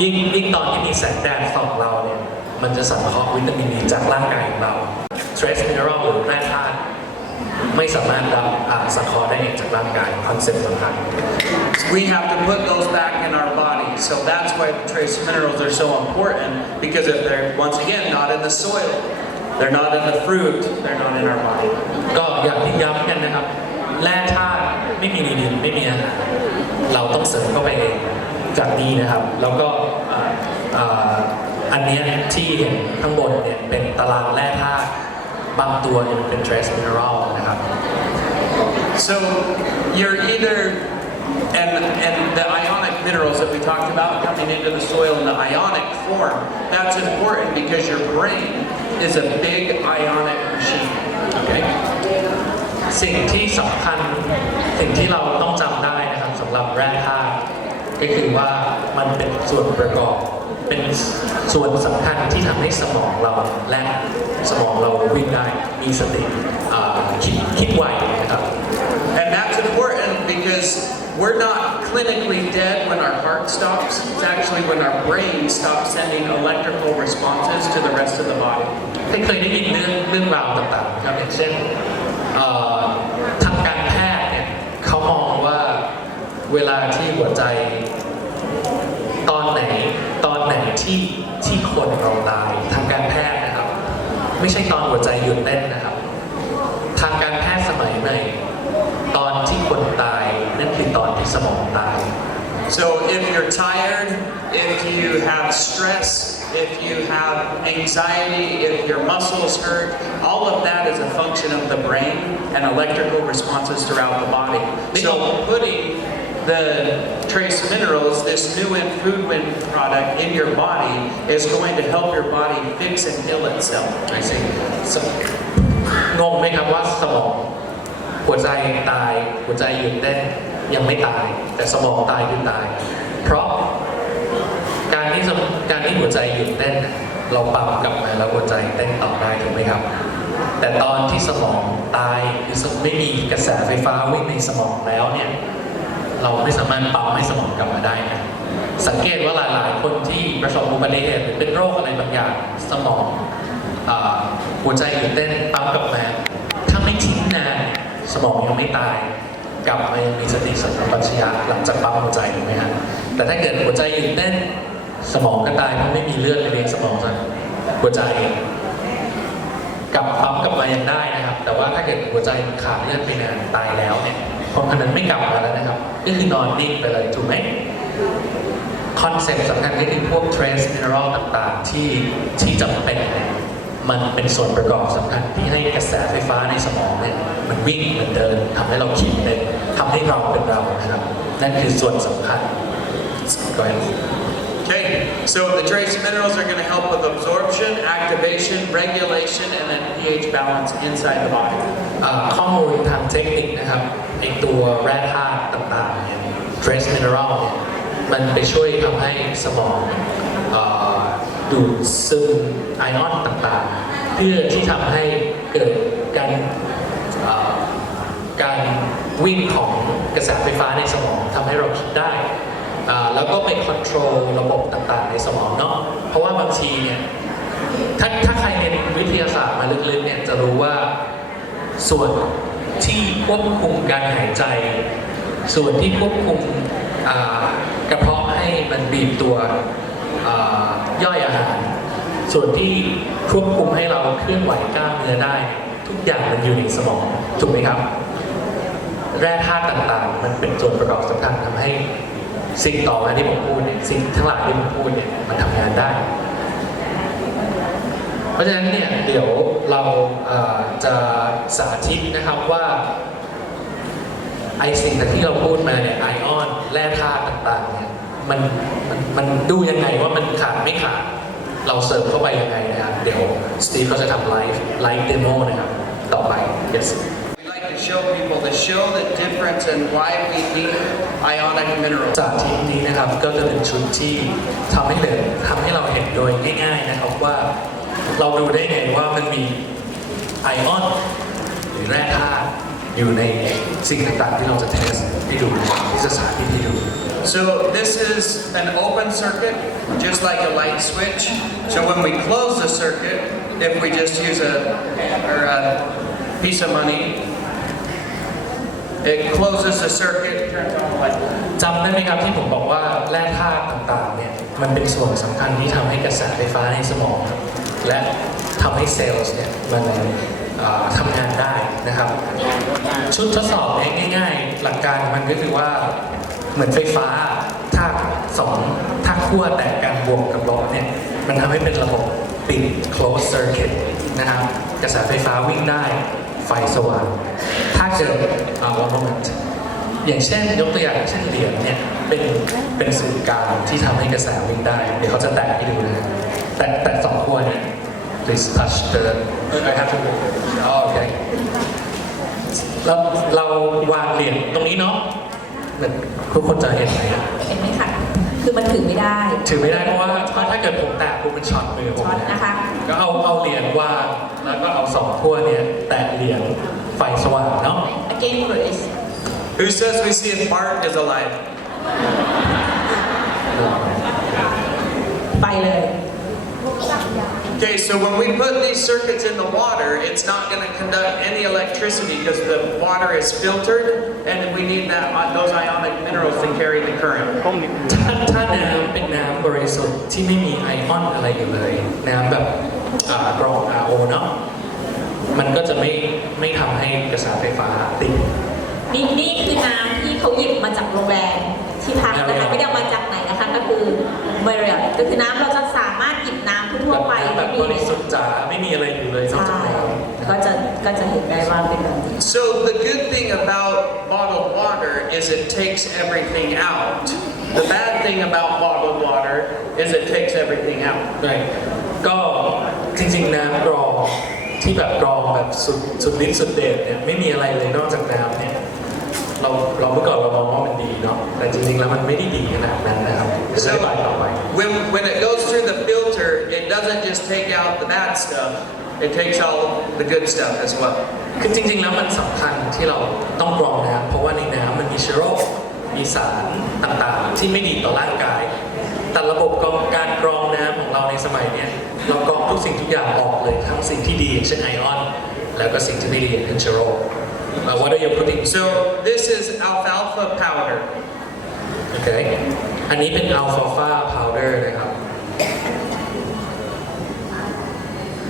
ยิ่งตอนที่มีแสงแดดส่องเราเนี่ยมันจะสังเคราะห์วิตามินดีจากร่างกายของเรา trace mineral หรือแร่ธาตุไม่สามารถรับสังเคราะห์ได้เองจากร่างกายคอนเซ็ปต์สำคัญ We have to put those back in our body. So that's why trace minerals are so important because if they're once again not in the soil, they're not in the fruit, they're not in our body. ก็อย่างที่ย้ำกันนะครับแร่ธาตุไม่มีในดินไม่มีอาหารเราต้องเสริมเข้าไปเองจากนี้นะครับแล้วก็อันนี้ที่เห็นข้างบนเนี่ยเป็นตารางแร่ธาตุบางตัวเนี่ยเป็น trace mineral นะครับ So you're either and the ionic minerals that we talked about coming into the soil in the ionic form, that's important because your brain is a big ionic machine. Okay. สิ่งที่สำคัญสิ่งที่เราต้องจำได้นะครับสำหรับแร่ธาตุก็คือว่ามันเป็นส่วนประกอบเป็นส่วนสำคัญที่ทำให้สมองเราและสมองเราวิ่งได้มีสติคิดไวนะครับ And that's important because we're not clinically dead when our heart stops. It's actually when our brain stops sending electrical responses to the rest of the body. เคยได้ยินเรื่องราวต่างๆครับอย่างเช่นทางการแพทย์เนี่ยเขามองว่าเวลาที่หัวใจตอนไหนที่คนเราตายทางการแพทย์นะครับไม่ใช่ตอนหัวใจหยุดเต้นนะครับทางการแพทย์สมัยใหม่ตอนที่คนตายนั่นคือตอนที่สมองตาย So if you're tired, if you have stress, if you have anxiety, if your muscles hurt, all of that is a function of the brain and electrical responses throughout the body. So putting the trace minerals, this new food win product in your body is going to help your body fix and heal itself. I see. งงไหมครับว่าสมองหัวใจตายหัวใจหยุดเต้นยังไม่ตายแต่สมองตายคือตายเพราะการที่หัวใจหยุดเต้นเราปั๊มกลับมาแล้วหัวใจเต้นต่อได้ถูกไหมครับแต่ตอนที่สมองตายหรือไม่มีกระแสไฟฟ้าวิ่งในสมองแล้วเนี่ย เราไม่สามารถปรับให้สมองกลับมาได้นะสังเกตว่าหลายๆคนที่ประสบอุบัติเหตุหรือเป็นโรคอะไรบางอย่างสมองหัวใจหยุดเต้นปั๊มกลับมาถ้าไม่ทิ้งนานสมองยังไม่ตายกลับมายังมีสติสัมปชัญญะหลังจากปั๊มหัวใจถูกไหมครับแต่ถ้าเกิดหัวใจหยุดเต้นสมองก็ตายเพราะไม่มีเลือดไปเลี้ยงสมองจากหัวใจกลับปั๊มกลับมายังได้นะครับแต่ว่าถ้าเกิดหัวใจขาดเลือดไปนานตายแล้วเนี่ยคนคนนั้นไม่กลับมาแล้วนะครับก็คือนอนนิ่งไปเลยถูกไหมคอนเซ็ปต์สำคัญก็คือพวก trace mineral ต่างๆที่จำเป็นเนี่ยมันเป็นส่วนประกอบสำคัญที่ให้กระแสไฟฟ้าในสมองเนี่ยมันวิ่งมันเดินทำให้เราคิดเป็นทำให้เราเป็นเรานะครับนั่นคือส่วนสำคัญก็ Okay, so the trace minerals are going to help with absorption, activation, regulation, and then pH balance inside the body. ข้อมูลทางเทคนิคนะครับไอตัวแร่ธาตุต่างๆเนี่ย trace mineral เนี่ยมันไปช่วยทำให้สมองดูดซึมไอออนต่างๆเพื่อที่ทำให้เกิดการวิ่งของกระแสไฟฟ้าในสมองทำให้เราคิดได้แล้วก็ไปคอนโทรลระบบต่างๆในสมองเนาะเพราะว่าบางทีเนี่ยถ้าใครเรียนวิทยาศาสตร์มาลึกๆเนี่ยจะรู้ว่าส่วนที่ควบคุมการหายใจส่วนที่ควบคุมกระเพาะให้มันบีบตัวย่อยอาหารส่วนที่ควบคุมให้เราเคลื่อนไหวกล้ามเนื้อได้ทุกอย่างมันอยู่ในสมองถูกไหมครับแร่ธาตุต่างๆมันเป็นส่วนประกอบสำคัญทำให้สิ่งต่อมาที่ผมพูดเนี่ยสิ่งทั้งหลายที่ผมพูดเนี่ยมันทำงานได้เพราะฉะนั้นเนี่ยเดี๋ยวเราจะสาธิตนะครับว่าไอสิ่งที่เราพูดมาเนี่ยไอออนแร่ธาตุต่างๆเนี่ยมันดูยังไงว่ามันขาดไม่ขาดเราเสริมเข้าไปยังไงนะครับเดี๋ยวสตีฟก็จะทำไลฟ์เดโมนะครับต่อไป yes Show people to show the difference and why we need ionic minerals. จากทีมนี้นะครับก็จะเป็นชุดที่ทำให้เราเห็นโดยง่ายๆนะครับว่าเราดูได้ไงว่ามันมีไอออนหรือแร่ธาตุอยู่ในสิ่งต่างๆที่เราจะเทสให้ดูที่จะสาธิตให้ดู So this is an open circuit, just like a light switch. So when we close the circuit, if we just use a piece of money.It closes the circuit, turns on the light. จำได้ไหมครับที่ผมบอกว่าแร่ธาตุต่างๆเนี่ยมันเป็นส่วนสำคัญที่ทำให้กระแสไฟฟ้าในสมองและทำให้เซลล์เนี่ยมันทำงานได้นะครับชุดทดสอบง่ายๆหลักการมันก็คือว่าเหมือนไฟฟ้าถ้าขั้วแตกกันบวกกับลบเนี่ยมันทำให้เป็นระบบปิด closed circuit นะครับกระแสไฟฟ้าวิ่งได้ไฟสว่างถ้าเกิดone moment อย่างเช่นยกตัวอย่างเช่นเหรียญเนี่ยเป็นศูนย์กลางที่ทำให้กระแสวิ่งได้เดี๋ยวเขาจะแตะให้ดูนะแต่สองขั้วเนี่ย please touch the I have to okay เราวางเหรียญตรงนี้เนาะเหมือนทุกคนจะเห็นไหมเห็นไหมคะคือมันถือไม่ได้เพราะว่าถ้าเกิดผมแตะปุ๊บมันช็อตมือผมนะคะก็เอาเหรียญวางแล้วก็เอาสองขั้วเนี่ยแตะเหรียญไฟสว่างเนาะ Again please Who says we see if Mark is alive ไปเลย Okay, so when we put these circuits in the water, it's not going to conduct any electricity because the water is filtered, and we need those ionic minerals to carry the current. ถ้าน้ำเป็นน้ำบริสุทธิ์ที่ไม่มีไอออนอะไรอยู่เลยน้ำแบบกรอง RO เนาะมันก็จะไม่ทำให้กระแสไฟฟ้าติดนี่คือน้ำที่เขาหยิบมาจากโรงแรมที่พักนะคะไม่ได้มาจากไหนนะคะก็คือเมเรียก็คือน้ำเราจะสามารถหยิบน้ำทั่วไปแบบบริสุทธิ์จ๋าไม่มีอะไรอยู่เลยนอกจากน้ำก็จะเห็นได้ว่าเป็นแบบนี้ So the good thing about bottled water is it takes everything out. The bad thing about bottled water is it takes everything out. ใช่ก็จริงๆน้ำกรองที่แบบกรองแบบสุดฤทธิ์สุดเดชเนี่ยไม่มีอะไรเลยนอกจากน้ำเนี่ยเราเมื่อก่อนเรามองว่ามันดีเนาะแต่จริงๆแล้วมันไม่ได้ดีขนาดนั้นนะครับ So when it goes through the filter, it doesn't just take out the bad stuff. It takes out the good stuff as well. คือจริงๆแล้วมันสำคัญที่เราต้องกรองน้ำเพราะว่าในน้ำมันมีเชื้อโรค มีสารต่างๆที่ไม่ดีต่อร่างกายแต่ระบบการกรองน้ำของเราในสมัยเนี้ยเรากรองทุกสิ่งทุกอย่างออกเลยทั้งสิ่งที่ดีเช่นไอออนแล้วก็สิ่งที่ไม่ดีอย่างเช่นเชื้อโรค What are you putting? So this is alfalfa powder. Okay. อันนี้เป็น alfalfa powder นะครับ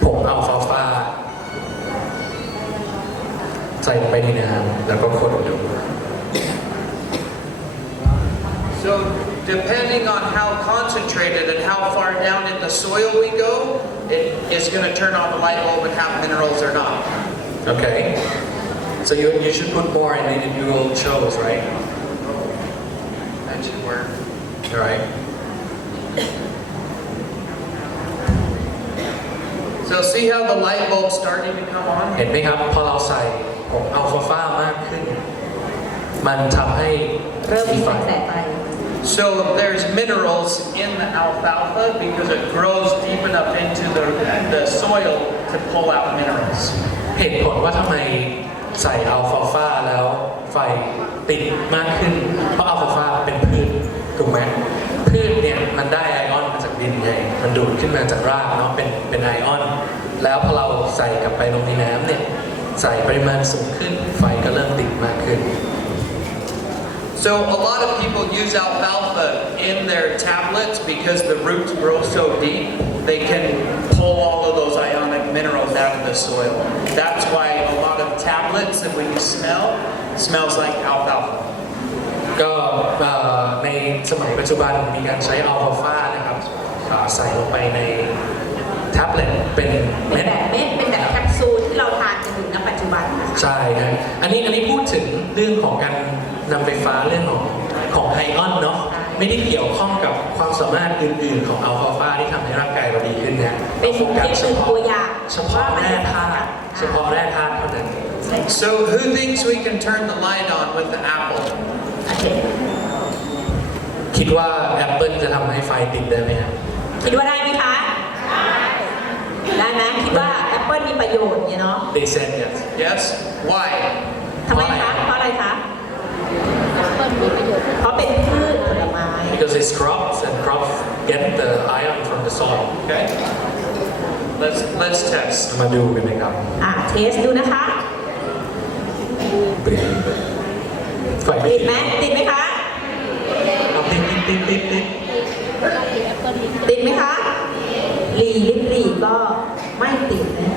ผง alfalfa ใส่ลงไปในน้ำแล้วก็คนดู So depending on how concentrated and how far down in the soil we go, it is going to turn on the light bulb and have minerals or not. Okay. So you should put more and then it will show us, right? That should work. All right. So see how the light bulb's starting to come on? เห็นไหมครับพอเราใส่ผง alfalfa มากขึ้นมันทำให้ เริ่มมี ไฟ แสงไฟ So there's minerals in the alfalfa because it grows deep enough into the soil to pull out minerals. เหตุผลว่าทำไมใส่อัลฟาฟาแล้วไฟติดมากขึ้นเพราะอัลฟาฟาเป็นพืชถูกไหมพืชเนี่ยมันได้ไอออนมาจากดินไงมันดูดขึ้นมาจากรากเนาะเป็นไอออนแล้วพอเราใส่กลับไปลงในน้ำเนี่ยใส่ปริมาณสูงขึ้นไฟก็เริ่มติดมากขึ้น So a lot of people use alfalfa in their tablets because the roots grow so deep, they can pull all of those ionic minerals out of the soil. That's why a lot of tablets that when you smell, smells like alfalfa. ก็ในสมัยปัจจุบันมีการใช้อัลฟาฟานะครับใส่ลงไปในแท็บเล็ตเป็น เป็ เม็ น ด แบบเม็ดเป็นแบบแคปซูลที่เราทานกันอยู่ณปัจจุบันนะคะ ใช่ครับอันนี้พูดถึงเรื่องของการนำไฟฟ้าเรื่องของไอออนเนาะไม่ได้เกี่ยวข้องกับความสามารถอื่นๆของอัลฟาฟาที่ทำให้ร่างกายเราดีขึ้นนะ เป็นเพียงตัวอย่าง เฉพาะแร่ธาตุเฉพาะแร่ธาตุเท่านั้น So who thinks we can turn the light on with the apple? โอเค คิดว่าแอปเปิลจะทำให้ไฟติดได้ไหมครับ คิดว่าได้ไหมคะ ได้ไหมคิดว่าแอปเปิลมีประโยชน์เนี่ยเนาะ They said yes Yes? Why? ทำไมคะ เพราะอะไรคะ เพราะเป็นพืชผลไม้ because it's crops and crops get the iron from the soil Okay. Let's test. มาดูกันนะครับ เทสดูนะคะ ไฟไม่ ติ ติ ด ด ไหมติดไหมคะ เอาติดติดไหมคะหลีลิบหลีก็ไม่ติดนะ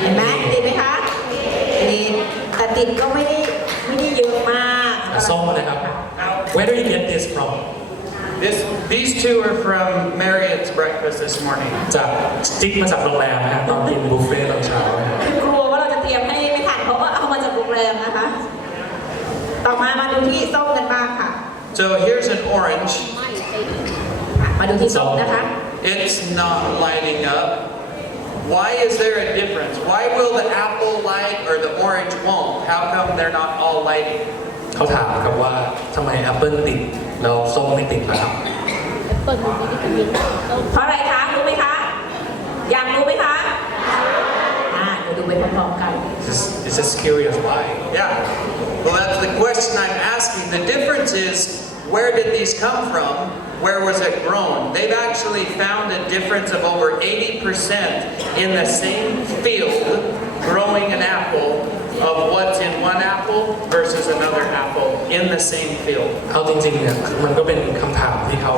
เห็นไหมติดไหมคะติดแต่ติดก็ไม่ได้เยอะมาก ส้มนะครับ Where do you get this from These two are from Marriott's breakfast this morning. จากจิ๊กมาจากโรงแรมนะฮะตอนกินบุฟเฟ่ต์ตอนเช้านะฮะ คือกลัวว่าเราจะเตรียมให้ไม่ทันเพราะว่าเอามาจากโรงแรมนะคะ ต่อมาดูที่ส้มกันบ้างค่ะ So here's an orange. มาดูที่ส้มนะคะ It's not lighting up. Why is there a difference? Why will the apple light or the orange won't? How come they're not all lighting? เขาถามครับว่าทำไมแอปเปิลติดแล้วส้มไม่ติดล่ะครับ เพราะอะไรคะ รู้ไหมคะ อยากรู้ไหมคะ เดี๋ยวดูไปพร้อมๆกัน It's just curious why Yeah. Well, that's the question I'm asking. The difference is, where did these come from? Where was it grown? They've actually found a difference of over 80% in the same field growing an apple of what's in one apple versus another apple in the same field. เอาจริงๆเนี่ยมันก็เป็นคำถามที่เขา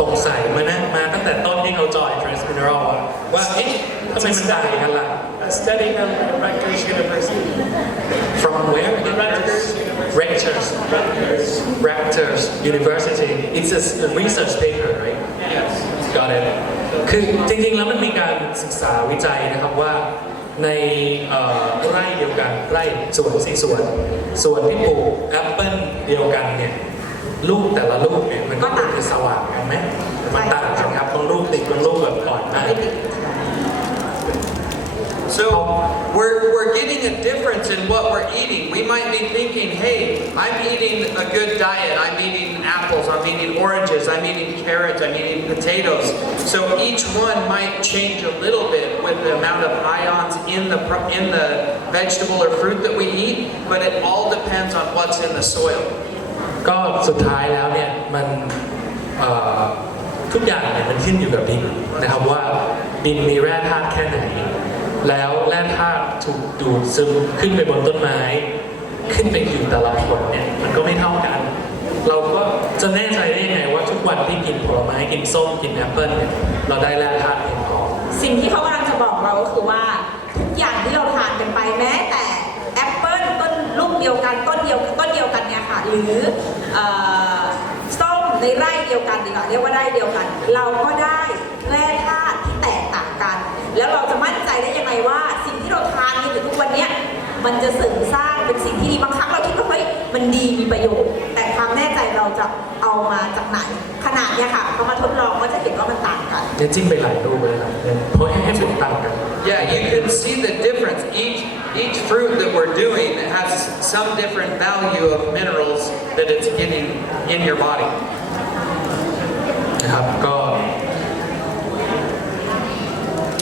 สงสัยมาตั้งแต่ต้นที่เขาจอย Trace Mineral ว่าเอ๊ะทำไมมันต่างกันล่ะ A study from Rutgers University. From where? Rutgers University. It's a research paper, right? Yes. Got it. คือจริงๆแล้วมันมีการศึกษาวิจัยนะครับว่าในไร่เดียวกันไร่สวน4ส่วนที่ปลูกแอปเปิลเดียวกันเนี่ยลูกแต่ละลูกเนี่ยมันก็คือสว่างกันไหมมันต่างกันครับบางลูกติดบางลูกแบบอ่อนมาก ไม่ติด So we're getting a difference in what we're eating. We might be thinking, hey, I'm eating a good diet. I'm eating apples, I'm eating oranges, I'm eating carrots, I'm eating potatoes. So each one might change a little bit with the amount of ions in the vegetable or fruit that we eat, but it all depends on what's in the soil. ก็สุดท้ายแล้วเนี่ยมันทุกอย่างเนี่ยมันขึ้นอยู่กับดินนะครับว่าดินมีแร่ธาตุแค่ไหนแล้วแร่ธาตุถูกดูดซึมขึ้นไปบนต้นไม้ขึ้นไปอยู่แต่ละผลเนี่ยมันก็ไม่เท่ากันเราก็จะแน่ใจได้ยังไงว่าทุกวันที่กินผลไม้กินส้มกินแอปเปิ้ลเนี่ยเราได้แร่ธาตุเพียงพอสิ่งที่เขากำลังจะบอกเราก็คือว่าทุกอย่างที่เราทานกันไปแม้แต่แอปเปิ้ลต้นลูกเดียวกันต้นเดียวกันเนี่ยค่ะหรือส้มในไร่เดียวกันดีกว่าเรียกว่าไร่เดียวกันเราก็ได้แร่ธาตุที่แตกต่างกันแล้วเราจะมั่นใจได้ยังไงว่าสิ่งที่เราทานกันอยู่ทุกวันเนี้ยมันจะเสริมสร้างเป็นสิ่งที่ดีบางครั้งเราคิดว่าเฮ้ยมันดีมีประโยชน์แต่ความแน่ใจเราจะเอามาจากไหนขนาดเนี้ยค่ะเขามาทดลองก็จะเห็นว่ามันต่างกันเนี่ยจิ้มไปหลายรูปเลยครับเพราะให้ผลต่างกัน Yeah, you can see the difference. Each fruit that we're doing has some different value of minerals that it's getting in your body. นะครับก็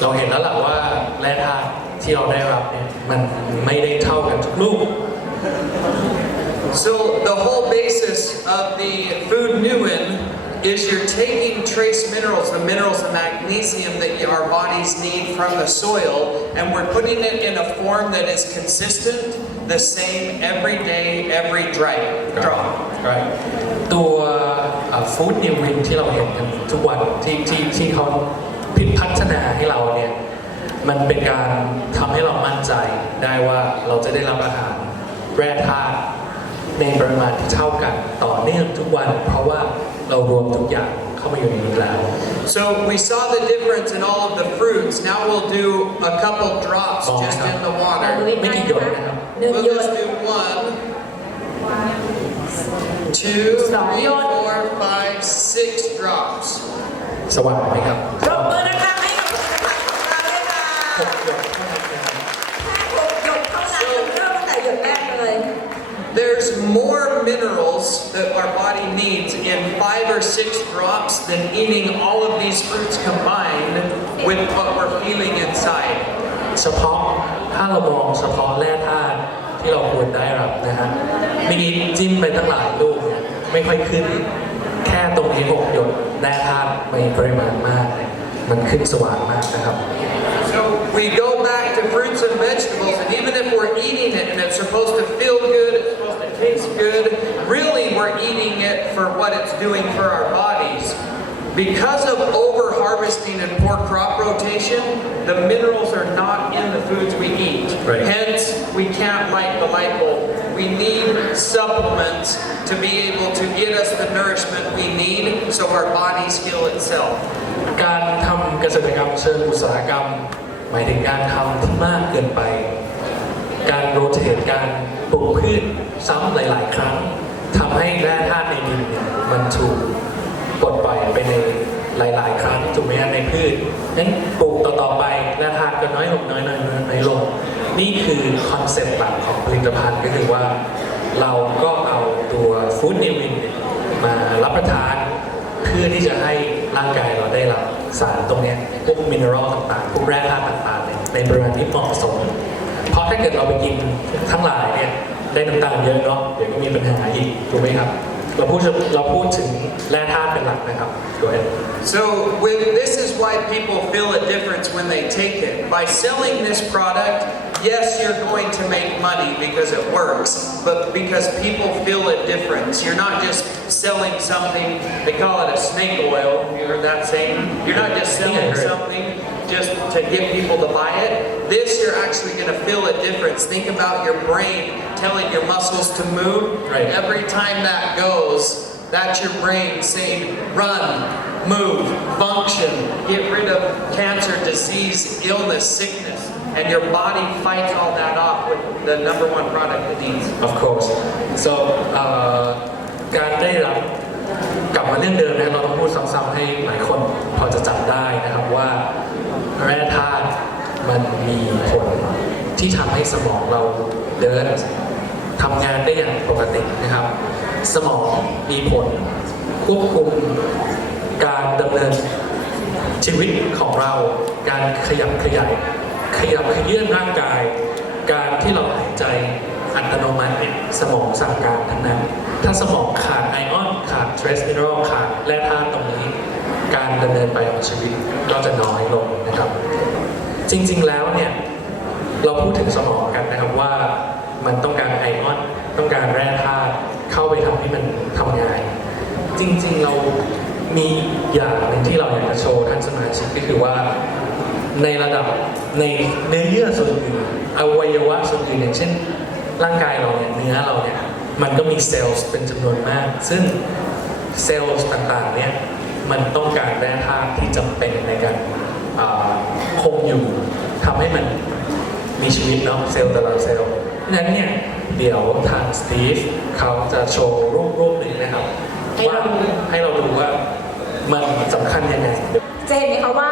เราเห็นแล้วล่ะว่าแร่ธาตุที่เราได้รับเนี่ยมันไม่ได้เท่ากันทุกลูก So the whole basis of the food Nguyen is you're taking trace minerals, the minerals of magnesium that our bodies need from the soil, and we're putting it in a form that is consistent, the same every day, every drop. Right. ตัวฟู้ดนิววินที่เราเห็นกันทุกวันที่เขาพิพัฒนาให้เราเนี่ยมันเป็นการทำให้เรามั่นใจได้ว่าเราจะได้รับอาหารแร่ธาตุในปริมาณที่เท่ากันต่อเนื่องทุกวันเพราะว่าเรารวมทุกอย่างเข้ามาอยู่ในนี้แล้ว So we saw the difference in all of the fruits. Now we'll do a couple drops just in the water. ไม่กี่หยดนะครับ We'll just do 1, 2, 3, 4, 5, 6 drops. สว่างไหมครับ ปรบมือนะคะให้กับผลิตภัณฑ์ของเราเลยค่ะ6 หยดเท่านั้นนะครับ แค่6 หยดเท่านั้นเริ่มตั้งแต่หยดแรกเลย There's more minerals that our body needs in 5 or 6 drops than eating all of these fruits combined with what we're feeling inside. เฉพาะถ้าเรามองเฉพาะแร่ธาตุที่เราควรได้รับนะฮะไม่นี้จิ้มไปตั้งหลายลูกเนี่ยไม่ค่อยขึ้นแค่ตรงนี้6 หยดแร่ธาตุมีปริมาณมากมันขึ้นสว่างมากนะครับ So we go back to fruits and vegetables, and even if we're eating it and it's supposed to feel good, it's supposed to taste good, really we're eating it for what it's doing for our bodies. Because of over-harvesting and poor crop rotation, the minerals are not in the foods we eat. Right. Hence, we can't light the light bulb. We need supplements to be able to get us the nourishment we need so our bodies heal itself. การทำเกษตรกรรมเชิงอุตสาหกรรมหมายถึงการทำที่มากเกินไปการโรเตทการปลูกพืชซ้ำหลายๆครั้งทำให้แร่ธาตุในดินเนี่ยมันถูกปลดปล่อยไปในหลายๆครั้งถูกไหมฮะในพืชนั้นปลูกต่อๆไปแร่ธาตุก็น้อยลงนี่คือคอนเซ็ปต์หลักของผลิตภัณฑ์ก็คือว่าเราก็เอาตัวฟู้ดนิววินมารับประทานเพื่อที่จะให้ร่างกายเราได้รับสารตรงนี้พวกมินเนอรัลต่างๆพวกแร่ธาตุต่างๆในปริมาณที่เหมาะสมเพราะถ้าเกิดเราไปกินทั้งหลายเนี่ยได้น้ำตาลเยอะเนาะเดี๋ยวก็มีปัญหาอีกถูกไหมครับเราพูดถึงแร่ธาตุเป็นหลักนะครับ Go ahead. So this is why people feel a difference when they take it. By selling this product, yes, you're going to make money because it works, but because people feel a difference. You're not just selling something, they call it a snake oil, you heard that saying? You're not just selling something just to get people to buy it. This, you're actually going to feel a difference. Think about your brain telling your muscles to move. Right. Every time that goes, that's your brain saying, run, move, function, get rid of cancer, disease, illness, sickness. And your body fights all that off with the number one product it needs. Of course. So การได้รับกลับมาเรื่องเดิมนะเราต้องพูดซ้ำๆให้หลายคนพอจะจำได้นะครับว่าแร่ธาตุ มันมีผลที่ทำให้สมองเราเดินทำงานได้อย่างปกตินะครับ สมองมีผลควบคุมการดำเนินชีวิตของเราการขยับขยื่นร่างกาย การที่เราหายใจอัตโนมัติเนี่ยสมองสั่งการทั้งนั้นถ้าสมองขาดไอออนขาดเทรสมิเนอรัลขาดแร่ธาตุตรงนี้การดำเนินไปของชีวิตก็จะน้อยลงนะครับจริงๆแล้วเนี่ยเราพูดถึงสมองกันนะครับว่ามันต้องการไอออนต้องการแร่ธาตุเข้าไปทำให้มันทำงานจริงๆเรามีอย่างหนึ่งที่เราอยากจะโชว์ท่านสมาชิกก็คือว่าในระดับในเนื้อเยื่อส่วนอื่นอวัยวะส่วนอื่นอย่างเช่นร่างกายเราเนี่ยเนื้อเราเนี่ยมันก็มีเซลล์เป็นจำนวนมากซึ่งเซลล์ต่างๆเนี่ยมันต้องการแร่ธาตุที่จำเป็นในการคงอยู่ทำให้มันมีชีวิตเนาะเซลล์แต่ละเซลล์นั้นเนี่ยเดี๋ยวทางสตีฟเขาจะโชว์รูปหนึ่งนะครับว่าให้เราดูว่ามันสำคัญยังไงจะเห็นไหมคะว่า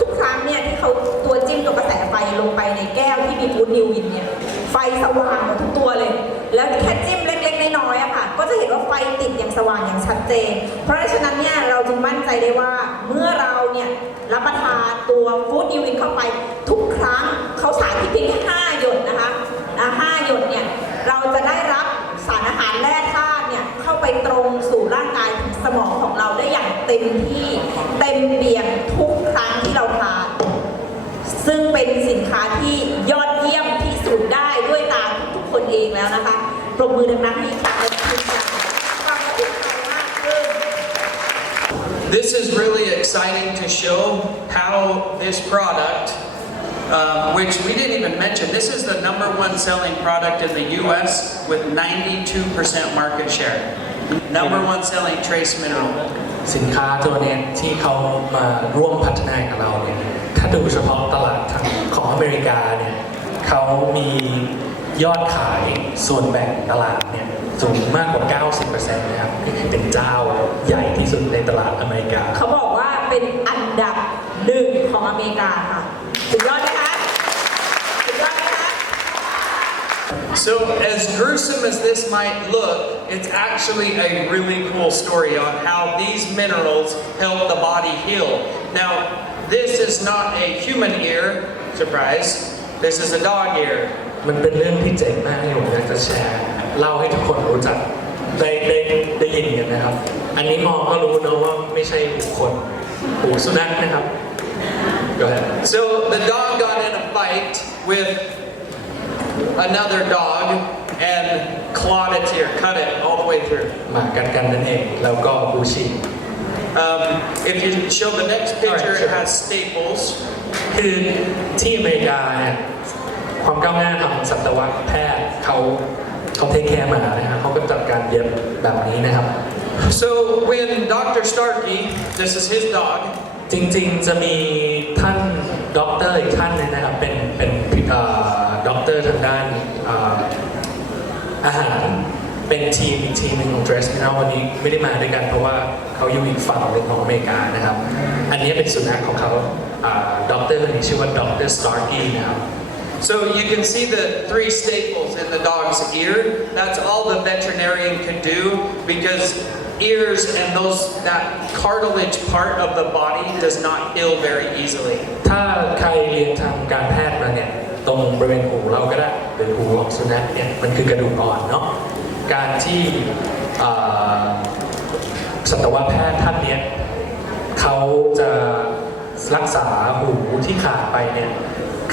ทุกๆครั้งเนี่ยที่เขาตัวจิ้มตัวกระแสไฟลงไปในแก้วที่มีฟูดนิววินเนี่ยไฟสว่างหมดทุกตัวเลยแล้วแค่จิ้มเล็กๆน้อยๆอะค่ะก็จะเห็นว่าไฟติดอย่างสว่างอย่างชัดเจนเพราะฉะนั้นเนี่ยเราจึงมั่นใจได้ว่าเมื่อเราเนี่ยรับประทานตัวฟูดนิววินเข้าไปทุกครั้งเขาสารที่เพียงแค่5 หยดนะคะ5 หยดเนี่ยเราจะได้รับสารอาหารแร่ธาตุเนี่ยเข้าไปตรงสู่ร่างกายถึงสมองของเราได้อย่างเต็มที่เต็มเปี่ยมทุกครั้งที่เราทานซึ่งเป็นสินค้าที่ยอดเยี่ยมที่สุดได้ด้วยตาทุกคนเองแล้วนะคะปรบมือดังๆให้อีกครั้งและชื่นใจความประทับใจมากขึ้น This is really exciting to show how this product which we didn't even mention. This is the #1 selling product in the U.S. with 92% market share. #1 selling trace mineral. สินค้าตัวนี้ที่เขามาร่วมพัฒนากับเราเนี่ยถ้าดูเฉพาะตลาดของอเมริกาเนี่ยเขามียอดขายส่วนแบ่งตลาดเนี่ยสูงมากกว่า 90% นะครับก็คือเป็นเจ้าใหญ่ที่สุดในตลาดอเมริกาเขาบอกว่าเป็นอันดับ1ของอเมริกาค่ะสุดยอดไหมคะสุดยอดไหมคะ So as gruesome as this might look, it's actually a really cool story on how these minerals help the body heal. Now, this is not a human ear, surprise, this is a dog ear. มันเป็นเรื่องที่เจ๋งมากที่ผมอยากจะแชร์เล่าให้ทุกคนรู้จักได้ยินกันนะครับอันนี้มองก็รู้นะว่าไม่ใช่หูคนหูสุนัขนะครับ Go ahead. So the dog got in a fight with another dog and clawed its ear, cut it all the way through. หมากัดกันนั่นเองแล้วก็บูชิ If you show the next picture, it has staples. คือที่อเมริกาเนี่ยความก้าวหน้าทางสัตวแพทย์เขาเทคแคร์หมานะครับเขาก็จัดการเย็บแบบนี้นะครับ So when Dr. Starkey, this is his dog. จริงๆจะมีท่านด็อกเตอร์อีกท่านนึงนะครับเป็นด็อกเตอร์ทางด้านอาหารเป็นทีมอีกทีมหนึ่งของ Dress นะวันนี้ไม่ได้มาด้วยกันเพราะว่าเขาอยู่อีกฝั่งหนึ่งของอเมริกานะครับอันนี้เป็นสุนัขของเขาด็อกเตอร์คนนี้ชื่อว่า Dr. Starkey นะครับ So you can see the 3 staples in the dog's ear. That's all the veterinarian can do because ears and that cartilage part of the body does not heal very easily. ถ้าใครเรียนทางการแพทย์มาเนี่ยตรงบริเวณหูเราก็ได้หรือหูของสุนัขเนี่ยมันคือกระดูกอ่อนเนาะการที่สัตวแพทย์ท่านเนี้ยเขาจะรักษาหูที่ขาดไปเนี่ย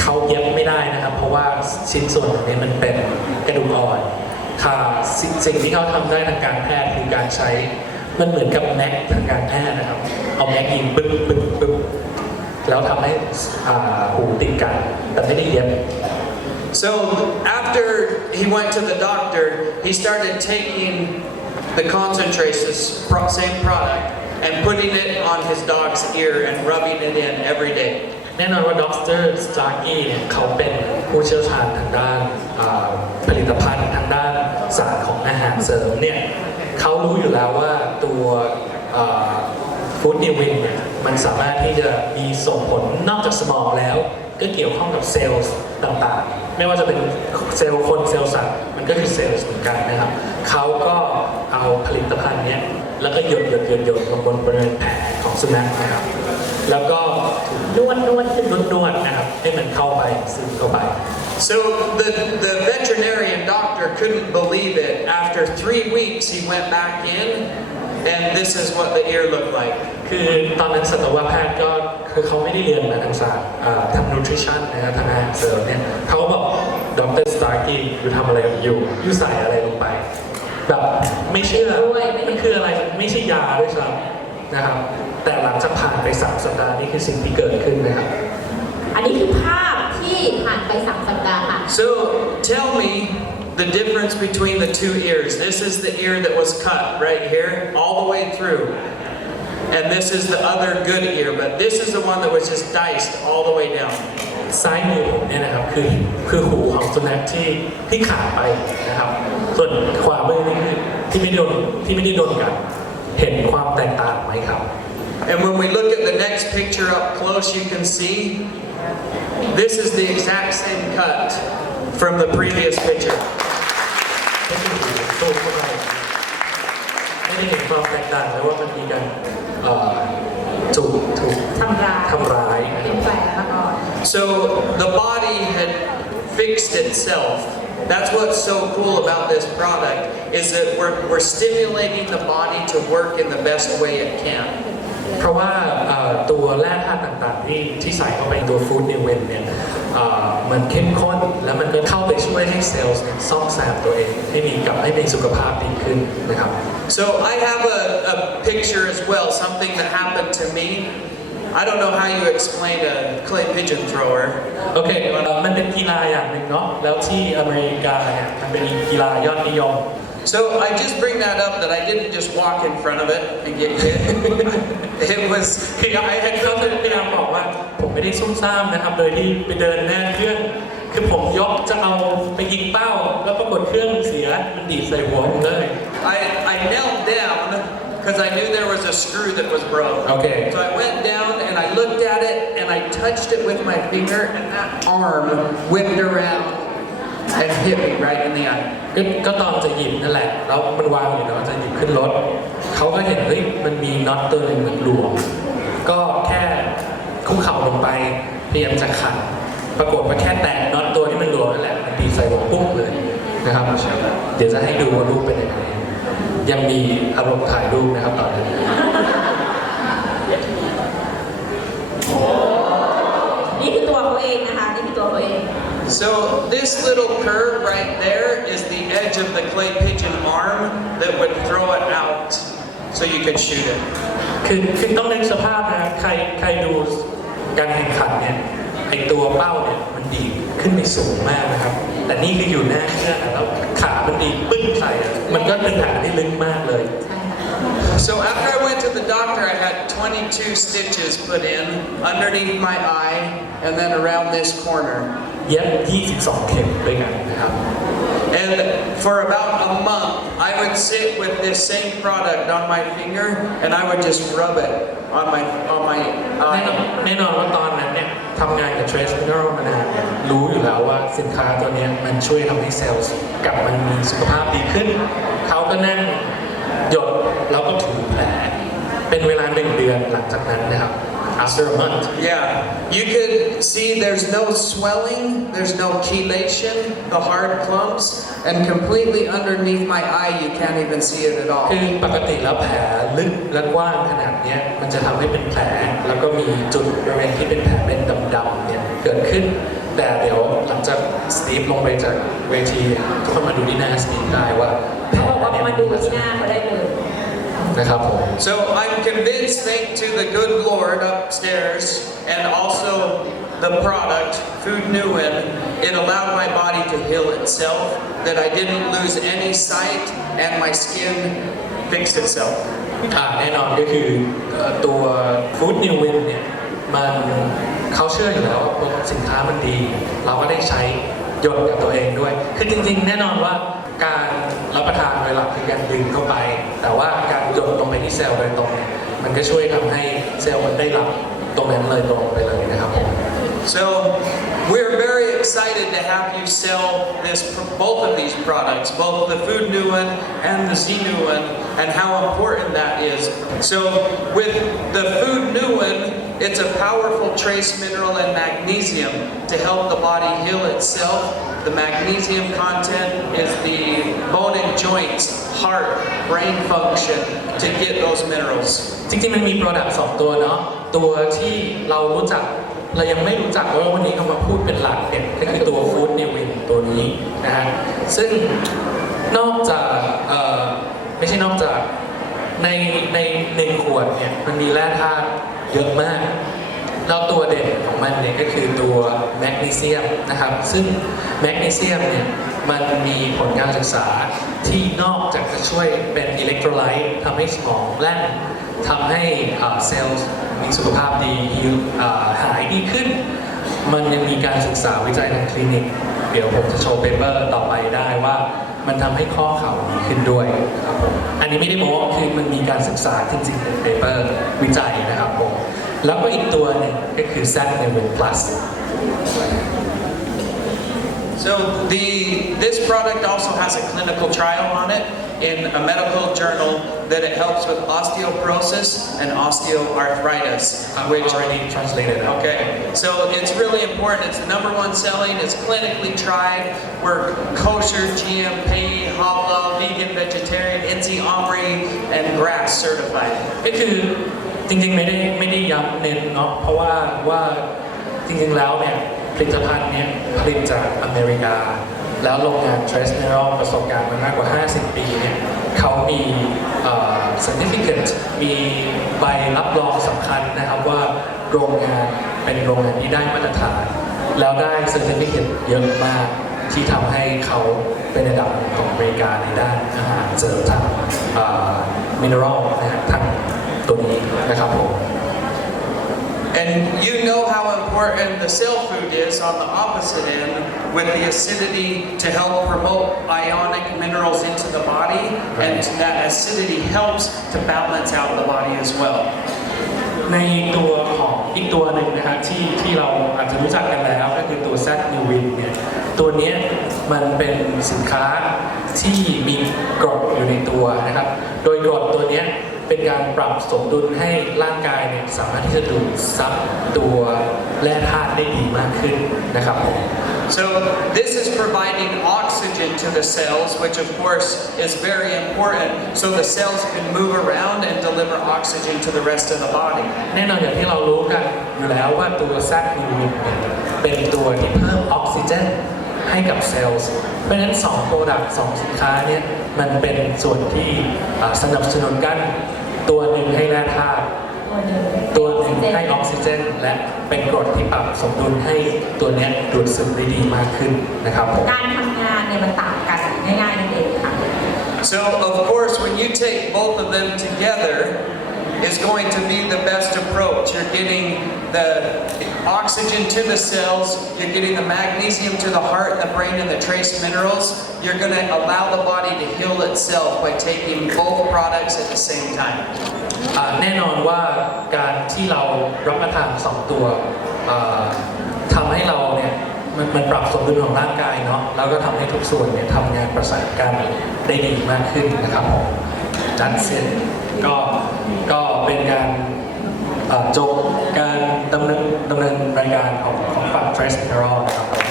เขาเย็บไม่ได้นะครับเพราะว่าชิ้นส่วนตรงนี้มันเป็นกระดูกอ่อนค่ะสิ่งที่เขาทำได้ทางการแพทย์คือการใช้มันเหมือนกับแม็กทางการแพทย์นะครับเอาแม็กยิงปึ๊บแล้วทำให้หูติดกันแต่ไม่ได้เย็บ So after he went to the doctor, he started taking the concentrates, same product, and putting it on his dog's ear and rubbing it in every day. แน่นอนว่าดร.สตาร์กี้เนี่ยเขาเป็นผู้เชี่ยวชาญทางด้านผลิตภัณฑ์ทางด้านสารของอาหารเสริมเนี่ยเขารู้อยู่แล้วว่าตัวฟู้ดนิววินเนี่ยมันสามารถที่จะมีส่งผลนอกจากสมองแล้ว ก็เกี่ยวข้องกับเซลล์ต่างๆไม่ว่าจะเป็นเซลล์คนเซลล์สัตว์มันก็คือเซลล์เหมือนกันนะครับเขาก็เอาผลิตภัณฑ์นี้แล้วก็หยดลงบนบริเวณแผลของสุนัขนะครับแล้วก็นวดนะครับให้มันเข้าไปซึมเข้าไป So the veterinarian doctor couldn't believe it. After 3 weeks, he went back in, and this is what the ear looked like. คือตอนนั้นสัตวแพทย์ก็คือเขาไม่ได้เรียนมาทางศาสตร์ทาง nutrition นะครับทางอาหารเสริมเนี่ยเขาก็บอกดร.สตาร์กี้อยู่ทำอะไรอยู่ใส่อะไรลงไปแบบไม่เชื่อมันคืออะไรไม่ใช่ยาด้วยซ้ำนะครับแต่หลังจากผ่านไป3 สัปดาห์นี่คือสิ่งที่เกิดขึ้นนะครับอันนี้คือภาพที่ผ่านไป3 สัปดาห์ค่ะ So tell me the difference between the 2 ears. This is the ear that was cut right here, all the way through. And this is the other good ear, but this is the one that was just diced all the way down. ซ้ายมือผมเนี่ยนะครับคือหูของสุนัขที่ขาดไปนะครับส่วนขวามือนี่คือที่ไม่ได้โดนกันเห็นความแตกต่างไหมครับ And when we look at the next picture up close, you can see this is the exact same cut from the previous picture. ไม่ได้เห็นซูมเข้าไปไม่ได้เห็นความแตกต่างเลยว่ามันมีการถูกทำร้ายเป็นแผลมาก่อน So the body had fixed itself. That's what's so cool about this product is that we're stimulating the body to work in the best way it can. เพราะว่าตัวแร่ธาตุต่างๆที่ใส่เข้าไปตัวฟู้ดนิวเวนเนี่ยมันเข้มข้นแล้วมันก็เข้าไปช่วยให้เซลล์ซ่อมแซมตัวเองให้มีสุขภาพดีขึ้นนะครับ So I have a picture as well, something that happened to me. I don't know how you explain a clay pigeon thrower. โอเคมันเป็นกีฬาอย่างหนึ่งเนาะแล้วที่อเมริกาเนี่ยมันเป็นกีฬายอดนิยม So I just bring that up that I didn't just walk in front of it and get hit. It was คือเขาพยายามบอกว่าผมไม่ได้ซุ่มซ่ามนะครับโดยที่ไปเดินแน่เครื่องคือผมยกจะเอาไปยิงเป้าแล้วปรากฏเครื่องเสียมันดีดใส่หัวผมเลย I knelt down because I knew there was a screw that was broke. Okay. So I went down and I looked at it and I touched it with my finger and that arm whipped around and hit me right in the eye. ก็ตอนจะหยิบนั่นแหละแล้วมันวางอยู่เนาะจะหยิบขึ้นรถเขาก็เห็นเฮ้ยมันมีน็อตตัวหนึ่งมันหลวมก็แค่คุกเข่าลงไปพยายามจะขัดปรากฏว่าแค่แตะน็อตตัวที่มันหลวมนั่นแหละมันตีใส่หัวปุ๊บเลยนะครับเดี๋ยวจะให้ดูว่ารูปเป็นยังไงยังมีอารมณ์ถ่ายรูปนะครับตอนนี้นี่คือตัวเขาเองนะคะนี่คือตัวเขาเอง So this little curve right there is the edge of the clay pigeon arm that would throw it out so you could shoot it. คือต้องนึกสภาพนะใครดูการแข่งขันเนี่ยไอตัวเป้าเนี่ยมันดีขึ้นไปสูงมากนะครับแต่นี่คืออยู่หน้าเครื่องแล้วขามันดีปึ้งใส่มันก็เป็นแผลที่ลึกมากเลย So after I went to the doctor, I had 22 stitches put in underneath my eye and then around this corner. เย็บ22 เข็มด้วยกันนะครับ And for about a month, I would sit with this same product on my finger and I would just rub it on my eye. แน่นอนว่าตอนนั้นเนี่ยทำงานกับ Trace Mineral มานานเนี่ยรู้อยู่แล้วว่าสินค้าตัวนี้มันช่วยทำให้เซลล์กลับมันมีสุขภาพดีขึ้นเขาก็นั่งหยดแล้วก็ถูแผลเป็นเวลา1 เดือนหลังจากนั้นนะครับ after a month Yeah, you could see there's no swelling, there's no chelation, the hard clumps, and completely underneath my eye you can't even see it at all. คือปกติแล้วแผลลึกและกว้างขนาดนี้มันจะทำให้เป็นแผลแล้วก็มีจุดบริเวณที่เป็นแผลเป็นดำๆเนี่ยเกิดขึ้นแต่เดี๋ยวหลังจากสตีฟลงไปจากเวทีทุกคนมาดูที่หน้าสตีฟได้ว่าแผล เขาบอกว่า เนี่ย มาดูที่หน้าเขาได้เลย นะครับผม So I'm convinced, thanks to the good Lord upstairs and also the product, Food Newen, it allowed my body to heal itself, that I didn't lose any sight and my skin fixed itself. แน่นอนก็คือตัว Food Newen เนี่ยมันเขาเชื่ออยู่แล้วว่าสินค้ามันดีเราก็ได้ใช้หยดกับตัวเองด้วยคือจริงๆแน่นอนว่าการรับประทานโดยหลักคือการดื่มเข้าไปแต่ว่าการหยดลงไปที่เซลล์โดยตรงมันก็ช่วยทำให้เซลล์มันได้รับตรงนั้นเลยตรงไปเลยนะครับผม So we're very excited to have you sell both of these products, both the Food Nuan and the Z Nuan, and how important that is. So with the Food Nuan, it's a powerful trace mineral and magnesium to help the body heal itself. The magnesium content is the bone and joints, heart, brain function to get those minerals. จริงๆมันมี product 2 ตัวเนาะตัวที่เรารู้จักเรายังไม่รู้จักว่าวันนี้เขามาพูดเป็นหลักเนี่ยก็คือตัว Food Nuan ตัวนี้นะฮะซึ่งนอกจากไม่ใช่นอกจากใน1 ขวดเนี่ยมันมีแร่ธาตุเยอะมากแล้วตัวเด่นของมันเนี่ยก็คือตัวแมกนีเซียมนะครับซึ่งแมกนีเซียมเนี่ยมันมีผลการศึกษาที่นอกจากจะช่วยเป็นอิเล็กโทรไลต์ทำให้สมองแล่นทำให้เซลล์มีสุขภาพดีหายดีขึ้นมันยังมีการศึกษาวิจัยทางคลินิกเดี๋ยวผมจะโชว์เปเปอร์ต่อไปได้ว่ามันทำให้ข้อเข่าดีขึ้นด้วยครับผมอันนี้ไม่ได้โม้คือมันมีการศึกษาจริงๆเป็นเปเปอร์วิจัยนะครับผมแล้วก็อีกตัวหนึ่งก็คือ Z-Nuan Plus So this product also has a clinical trial on it in a medical journal that it helps with osteoporosis and osteoarthritis, which already translated. Okay, so it's really important. It's the #1 selling. It's clinically tried. We're kosher, GMP, halal, vegan, vegetarian, NC Omri, and GRAS certified. ก็คือจริงๆไม่ได้ย้ำเน้นเนาะเพราะว่าจริงๆแล้วเนี่ยผลิตภัณฑ์เนี่ยผลิตจากอเมริกาแล้วโรงงาน Trace Mineral ประสบการณ์มามากกว่า50 ปีเนี่ยเขามี certificate มีใบรับรองสำคัญนะครับว่าโรงงานเป็นโรงงานที่ได้มาตรฐานแล้วได้ certificate เยอะมากที่ทำให้เขาเป็นระดับของอเมริกาในด้านอาหารเสริมทางmineral นะฮะทางตัวนี้นะครับผม And you know how important the cell food is on the opposite end with the acidity to help promote ionic minerals into the body, and that acidity helps to balance out the body as well. ในตัวของอีกตัวหนึ่งนะครับที่เราอาจจะรู้จักกันแล้วก็คือตัว Z-Nuan เนี่ยตัวนี้มันเป็นสินค้าที่มีกรดอยู่ในตัวนะครับโดยกรดตัวนี้เป็นการปรับสมดุลให้ร่างกายเนี่ยสามารถที่จะดูดซับตัวแร่ธาตุได้ดีมากขึ้นนะครับผม So this is providing oxygen to the cells, which of course is very important, so the cells can move around and deliver oxygen to the rest of the body. แน่นอนอย่างที่เรารู้กันอยู่แล้วว่าตัว Z-Nuan เป็นตัวที่เพิ่มออกซิเจนให้กับเซลล์เพราะฉะนั้น2 product 2 สินค้าเนี่ยมันเป็นส่วนที่สนับสนุนกันตัวหนึ่งให้แร่ธาตุตัวหนึ่งให้ออกซิเจนและเป็นกรดที่ปรับสมดุลให้ตัวนี้ดูดซึมได้ดีมากขึ้นนะครับการทำงานเนี่ยมันต่างกันง่ายๆนั่นเองค่ะ So of course when you take both of them together is going to be the best approach. You're getting the oxygen to the cells, you're getting the magnesium to the heart, the brain, and the trace minerals. You're going to allow the body to heal itself by taking both products at the same time. แน่นอนว่าการที่เรารับประทาน2 ตัวทำให้เราเนี่ยมันปรับสมดุลของร่างกายเนาะแล้วก็ทำให้ทุกส่วนเนี่ยทำงานประสานกันได้ดีมากขึ้นนะครับผมจัดเสร็จก็เป็นการจบการดำเนินรายการของฝั่ง Trace Mineral นะครับผม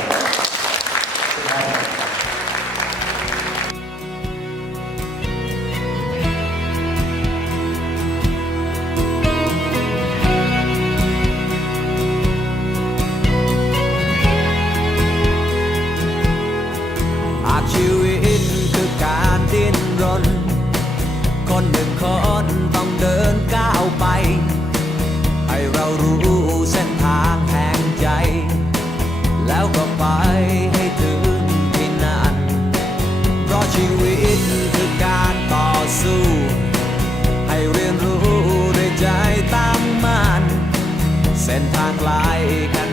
ชีวิตคือการดิ้นรนคนหนึ่งคนต้องเดินก้าวไปให้เรารู้เส้นทางแห่งใจแล้วก็ไปให้ถึงที่นั่นเพราะชีวิตคือการต่อสู้ให้เรียนรู้ด้วยใจตั้งมั่นเส้นทางไกลแค่